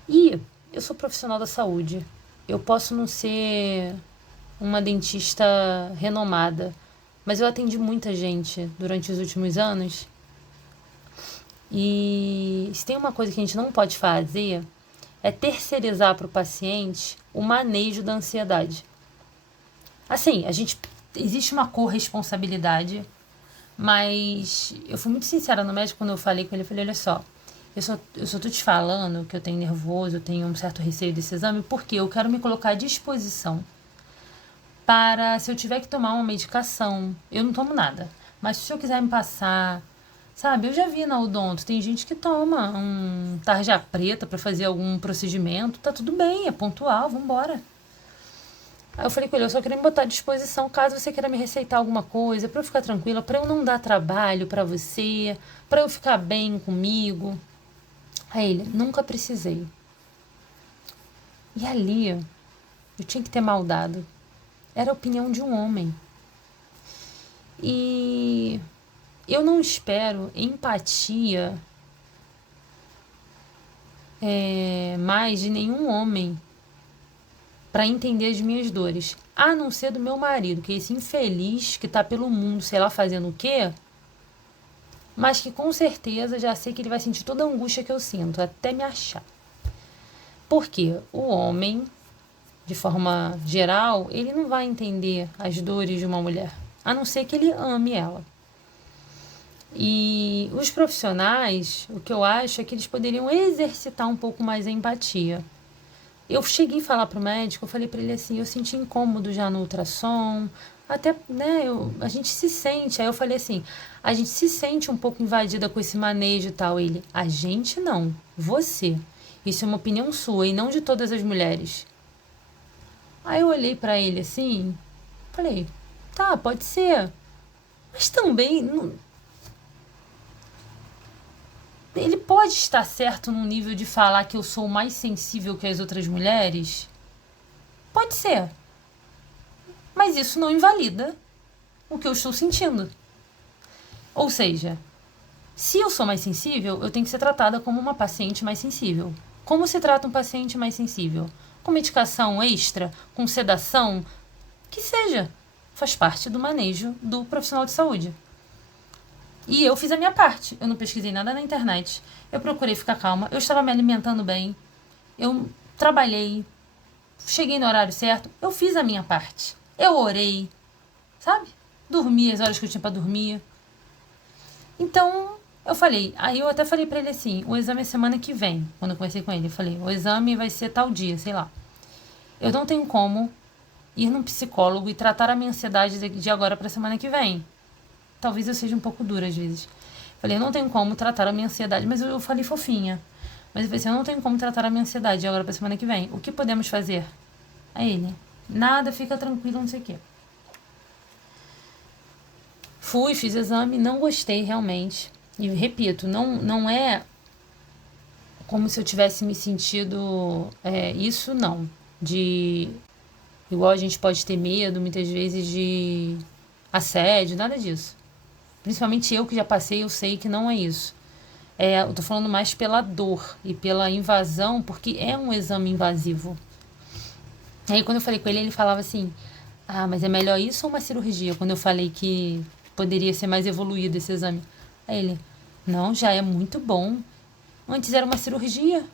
E eu sou profissional da saúde. Eu posso não ser uma dentista renomada, mas eu atendi muita gente durante os últimos anos. E se tem uma coisa que a gente não pode fazer, é terceirizar para o paciente o manejo da ansiedade. Assim, existe uma corresponsabilidade, mas eu fui muito sincera no médico quando eu falei com ele. Eu falei, olha só, eu só tô te falando que eu tenho nervoso, eu tenho um certo receio desse exame, porque eu quero me colocar à disposição para, se eu tiver que tomar uma medicação, eu não tomo nada, mas se o senhor quiser me passar, sabe, eu já vi na odonto, tem gente que toma um tarja preta para fazer algum procedimento, tá tudo bem, é pontual, vambora. Aí eu falei com ele, eu só queria me botar à disposição caso você queira me receitar alguma coisa, pra eu ficar tranquila, pra eu não dar trabalho pra você, pra eu ficar bem comigo. Aí ele, nunca precisei. E ali, eu tinha que ter maldado. Era a opinião de um homem. E eu não espero empatia mais de nenhum homem para entender as minhas dores. A não ser do meu marido, que é esse infeliz que tá pelo mundo, sei lá, fazendo o quê, mas que com certeza já sei que ele vai sentir toda a angústia que eu sinto, até me achar. Porque o homem, de forma geral, ele não vai entender as dores de uma mulher, a não ser que ele ame ela. E os profissionais, o que eu acho é que eles poderiam exercitar um pouco mais a empatia. Eu cheguei a falar pro médico, eu falei para ele assim, eu senti incômodo já no ultrassom, até, né, a gente se sente, aí eu falei assim, a gente se sente um pouco invadida com esse manejo e tal. Ele, a gente não, você. Isso é uma opinião sua e não de todas as mulheres. Aí eu olhei para ele assim, falei, tá, pode ser, mas também ele pode estar certo num nível de falar que eu sou mais sensível que as outras mulheres? Pode ser. Mas isso não invalida o que eu estou sentindo. Ou seja, se eu sou mais sensível, eu tenho que ser tratada como uma paciente mais sensível. Como se trata um paciente mais sensível? Com medicação extra, com sedação, que seja. Faz parte do manejo do profissional de saúde. E eu fiz a minha parte. Eu não pesquisei nada na internet. Eu procurei ficar calma. Eu estava me alimentando bem. Eu trabalhei. Cheguei no horário certo. Eu fiz a minha parte. Eu orei. Sabe? Dormi as horas que eu tinha pra dormir. Então, Aí eu até falei pra ele assim, o exame é semana que vem, quando eu conversei com ele. Eu falei, o exame vai ser tal dia, sei lá. Eu não tenho como ir num psicólogo e tratar a minha ansiedade de agora pra semana que vem. Talvez eu seja um pouco dura às vezes. Falei, eu não tenho como tratar a minha ansiedade, mas eu falei fofinha. Mas eu falei assim, eu não tenho como tratar a minha ansiedade de agora pra semana que vem. O que podemos fazer? Aí ele, nada, fica tranquilo, não sei o quê. Fui, fiz exame, não gostei realmente. E repito, não é como se eu tivesse me sentido. Isso não. De. Igual a gente pode ter medo muitas vezes de assédio, nada disso. Principalmente eu que já passei, eu sei que não é isso. Eu tô falando mais pela dor e pela invasão, porque é um exame invasivo. Aí quando eu falei com ele, ele falava assim: ah, mas é melhor isso ou uma cirurgia? Quando eu falei que poderia ser mais evoluído esse exame. Aí ele: não, já é muito bom. Antes era uma cirurgia.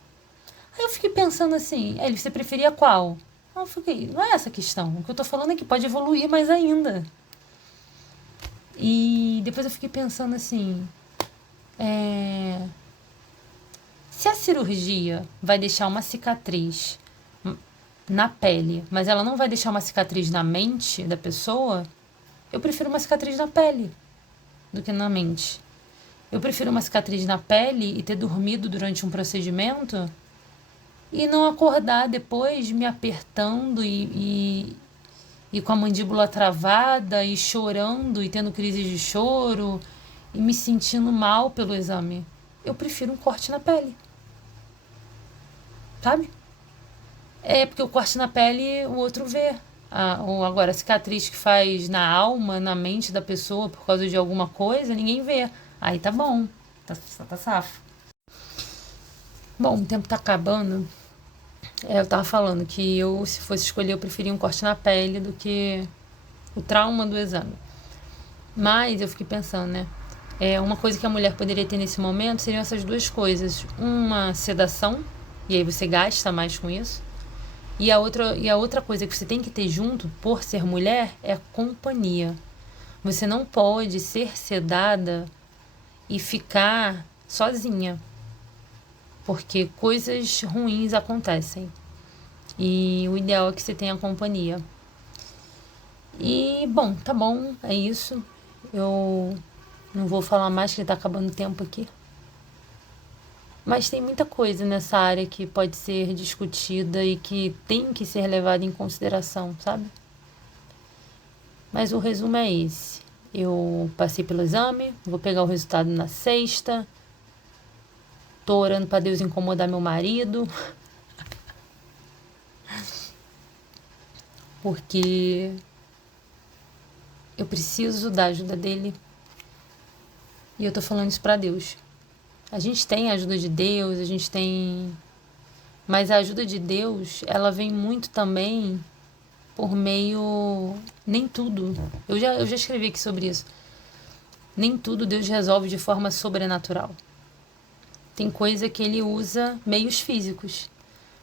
Aí eu fiquei pensando assim: aí você preferia qual? Aí eu fiquei: não é essa a questão. O que eu tô falando é que pode evoluir mais ainda. E depois eu fiquei pensando assim: se a cirurgia vai deixar uma cicatriz na pele, mas ela não vai deixar uma cicatriz na mente da pessoa, eu prefiro uma cicatriz na pele do que na mente. Eu prefiro uma cicatriz na pele e ter dormido durante um procedimento e não acordar depois me apertando e com a mandíbula travada e chorando e tendo crises de choro e me sentindo mal pelo exame. Eu prefiro um corte na pele, sabe? Porque o corte na pele o outro vê. Ou agora, a cicatriz que faz na alma, na mente da pessoa por causa de alguma coisa, ninguém vê. Aí tá bom, tá safo. Bom, o tempo tá acabando. Eu tava falando que eu, se fosse escolher, eu preferia um corte na pele do que o trauma do exame. Mas eu fiquei pensando, né? Uma coisa que a mulher poderia ter nesse momento seriam essas duas coisas. Uma sedação, e aí você gasta mais com isso. E a outra coisa que você tem que ter junto, por ser mulher, é a companhia. Você não pode ser sedada e ficar sozinha, porque coisas ruins acontecem. E o ideal é que você tenha companhia. E, bom, tá bom, é isso. Eu não vou falar mais que tá acabando o tempo aqui. Mas tem muita coisa nessa área que pode ser discutida e que tem que ser levada em consideração, sabe? Mas o resumo é esse. Eu passei pelo exame, vou pegar o resultado na sexta. Tô orando pra Deus incomodar meu marido. Porque eu preciso da ajuda dele. E eu tô falando isso pra Deus. A gente tem a ajuda de Deus, a gente tem... Mas a ajuda de Deus, ela vem muito também por meio... Nem tudo. Eu já escrevi aqui sobre isso. Nem tudo Deus resolve de forma sobrenatural. Tem coisa que ele usa meios físicos.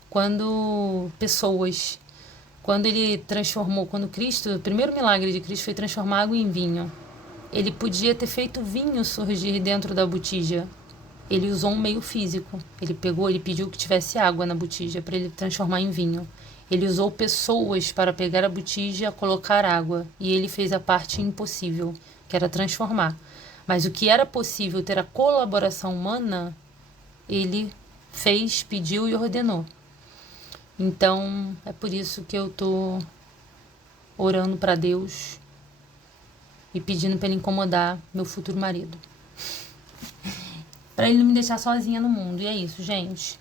Quando ele transformou, quando Cristo, o primeiro milagre de Cristo foi transformar água em vinho. Ele podia ter feito vinho surgir dentro da botija. Ele usou um meio físico. Ele pediu que tivesse água na botija para ele transformar em vinho. Ele usou pessoas para pegar a botija, colocar água. E ele fez a parte impossível, que era transformar. Mas o que era possível ter a colaboração humana, ele fez, pediu e ordenou. Então, é por isso que eu tô orando para Deus e pedindo para ele incomodar meu futuro marido. Para ele não me deixar sozinha no mundo. E é isso, gente.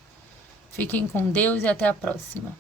Fiquem com Deus e até a próxima.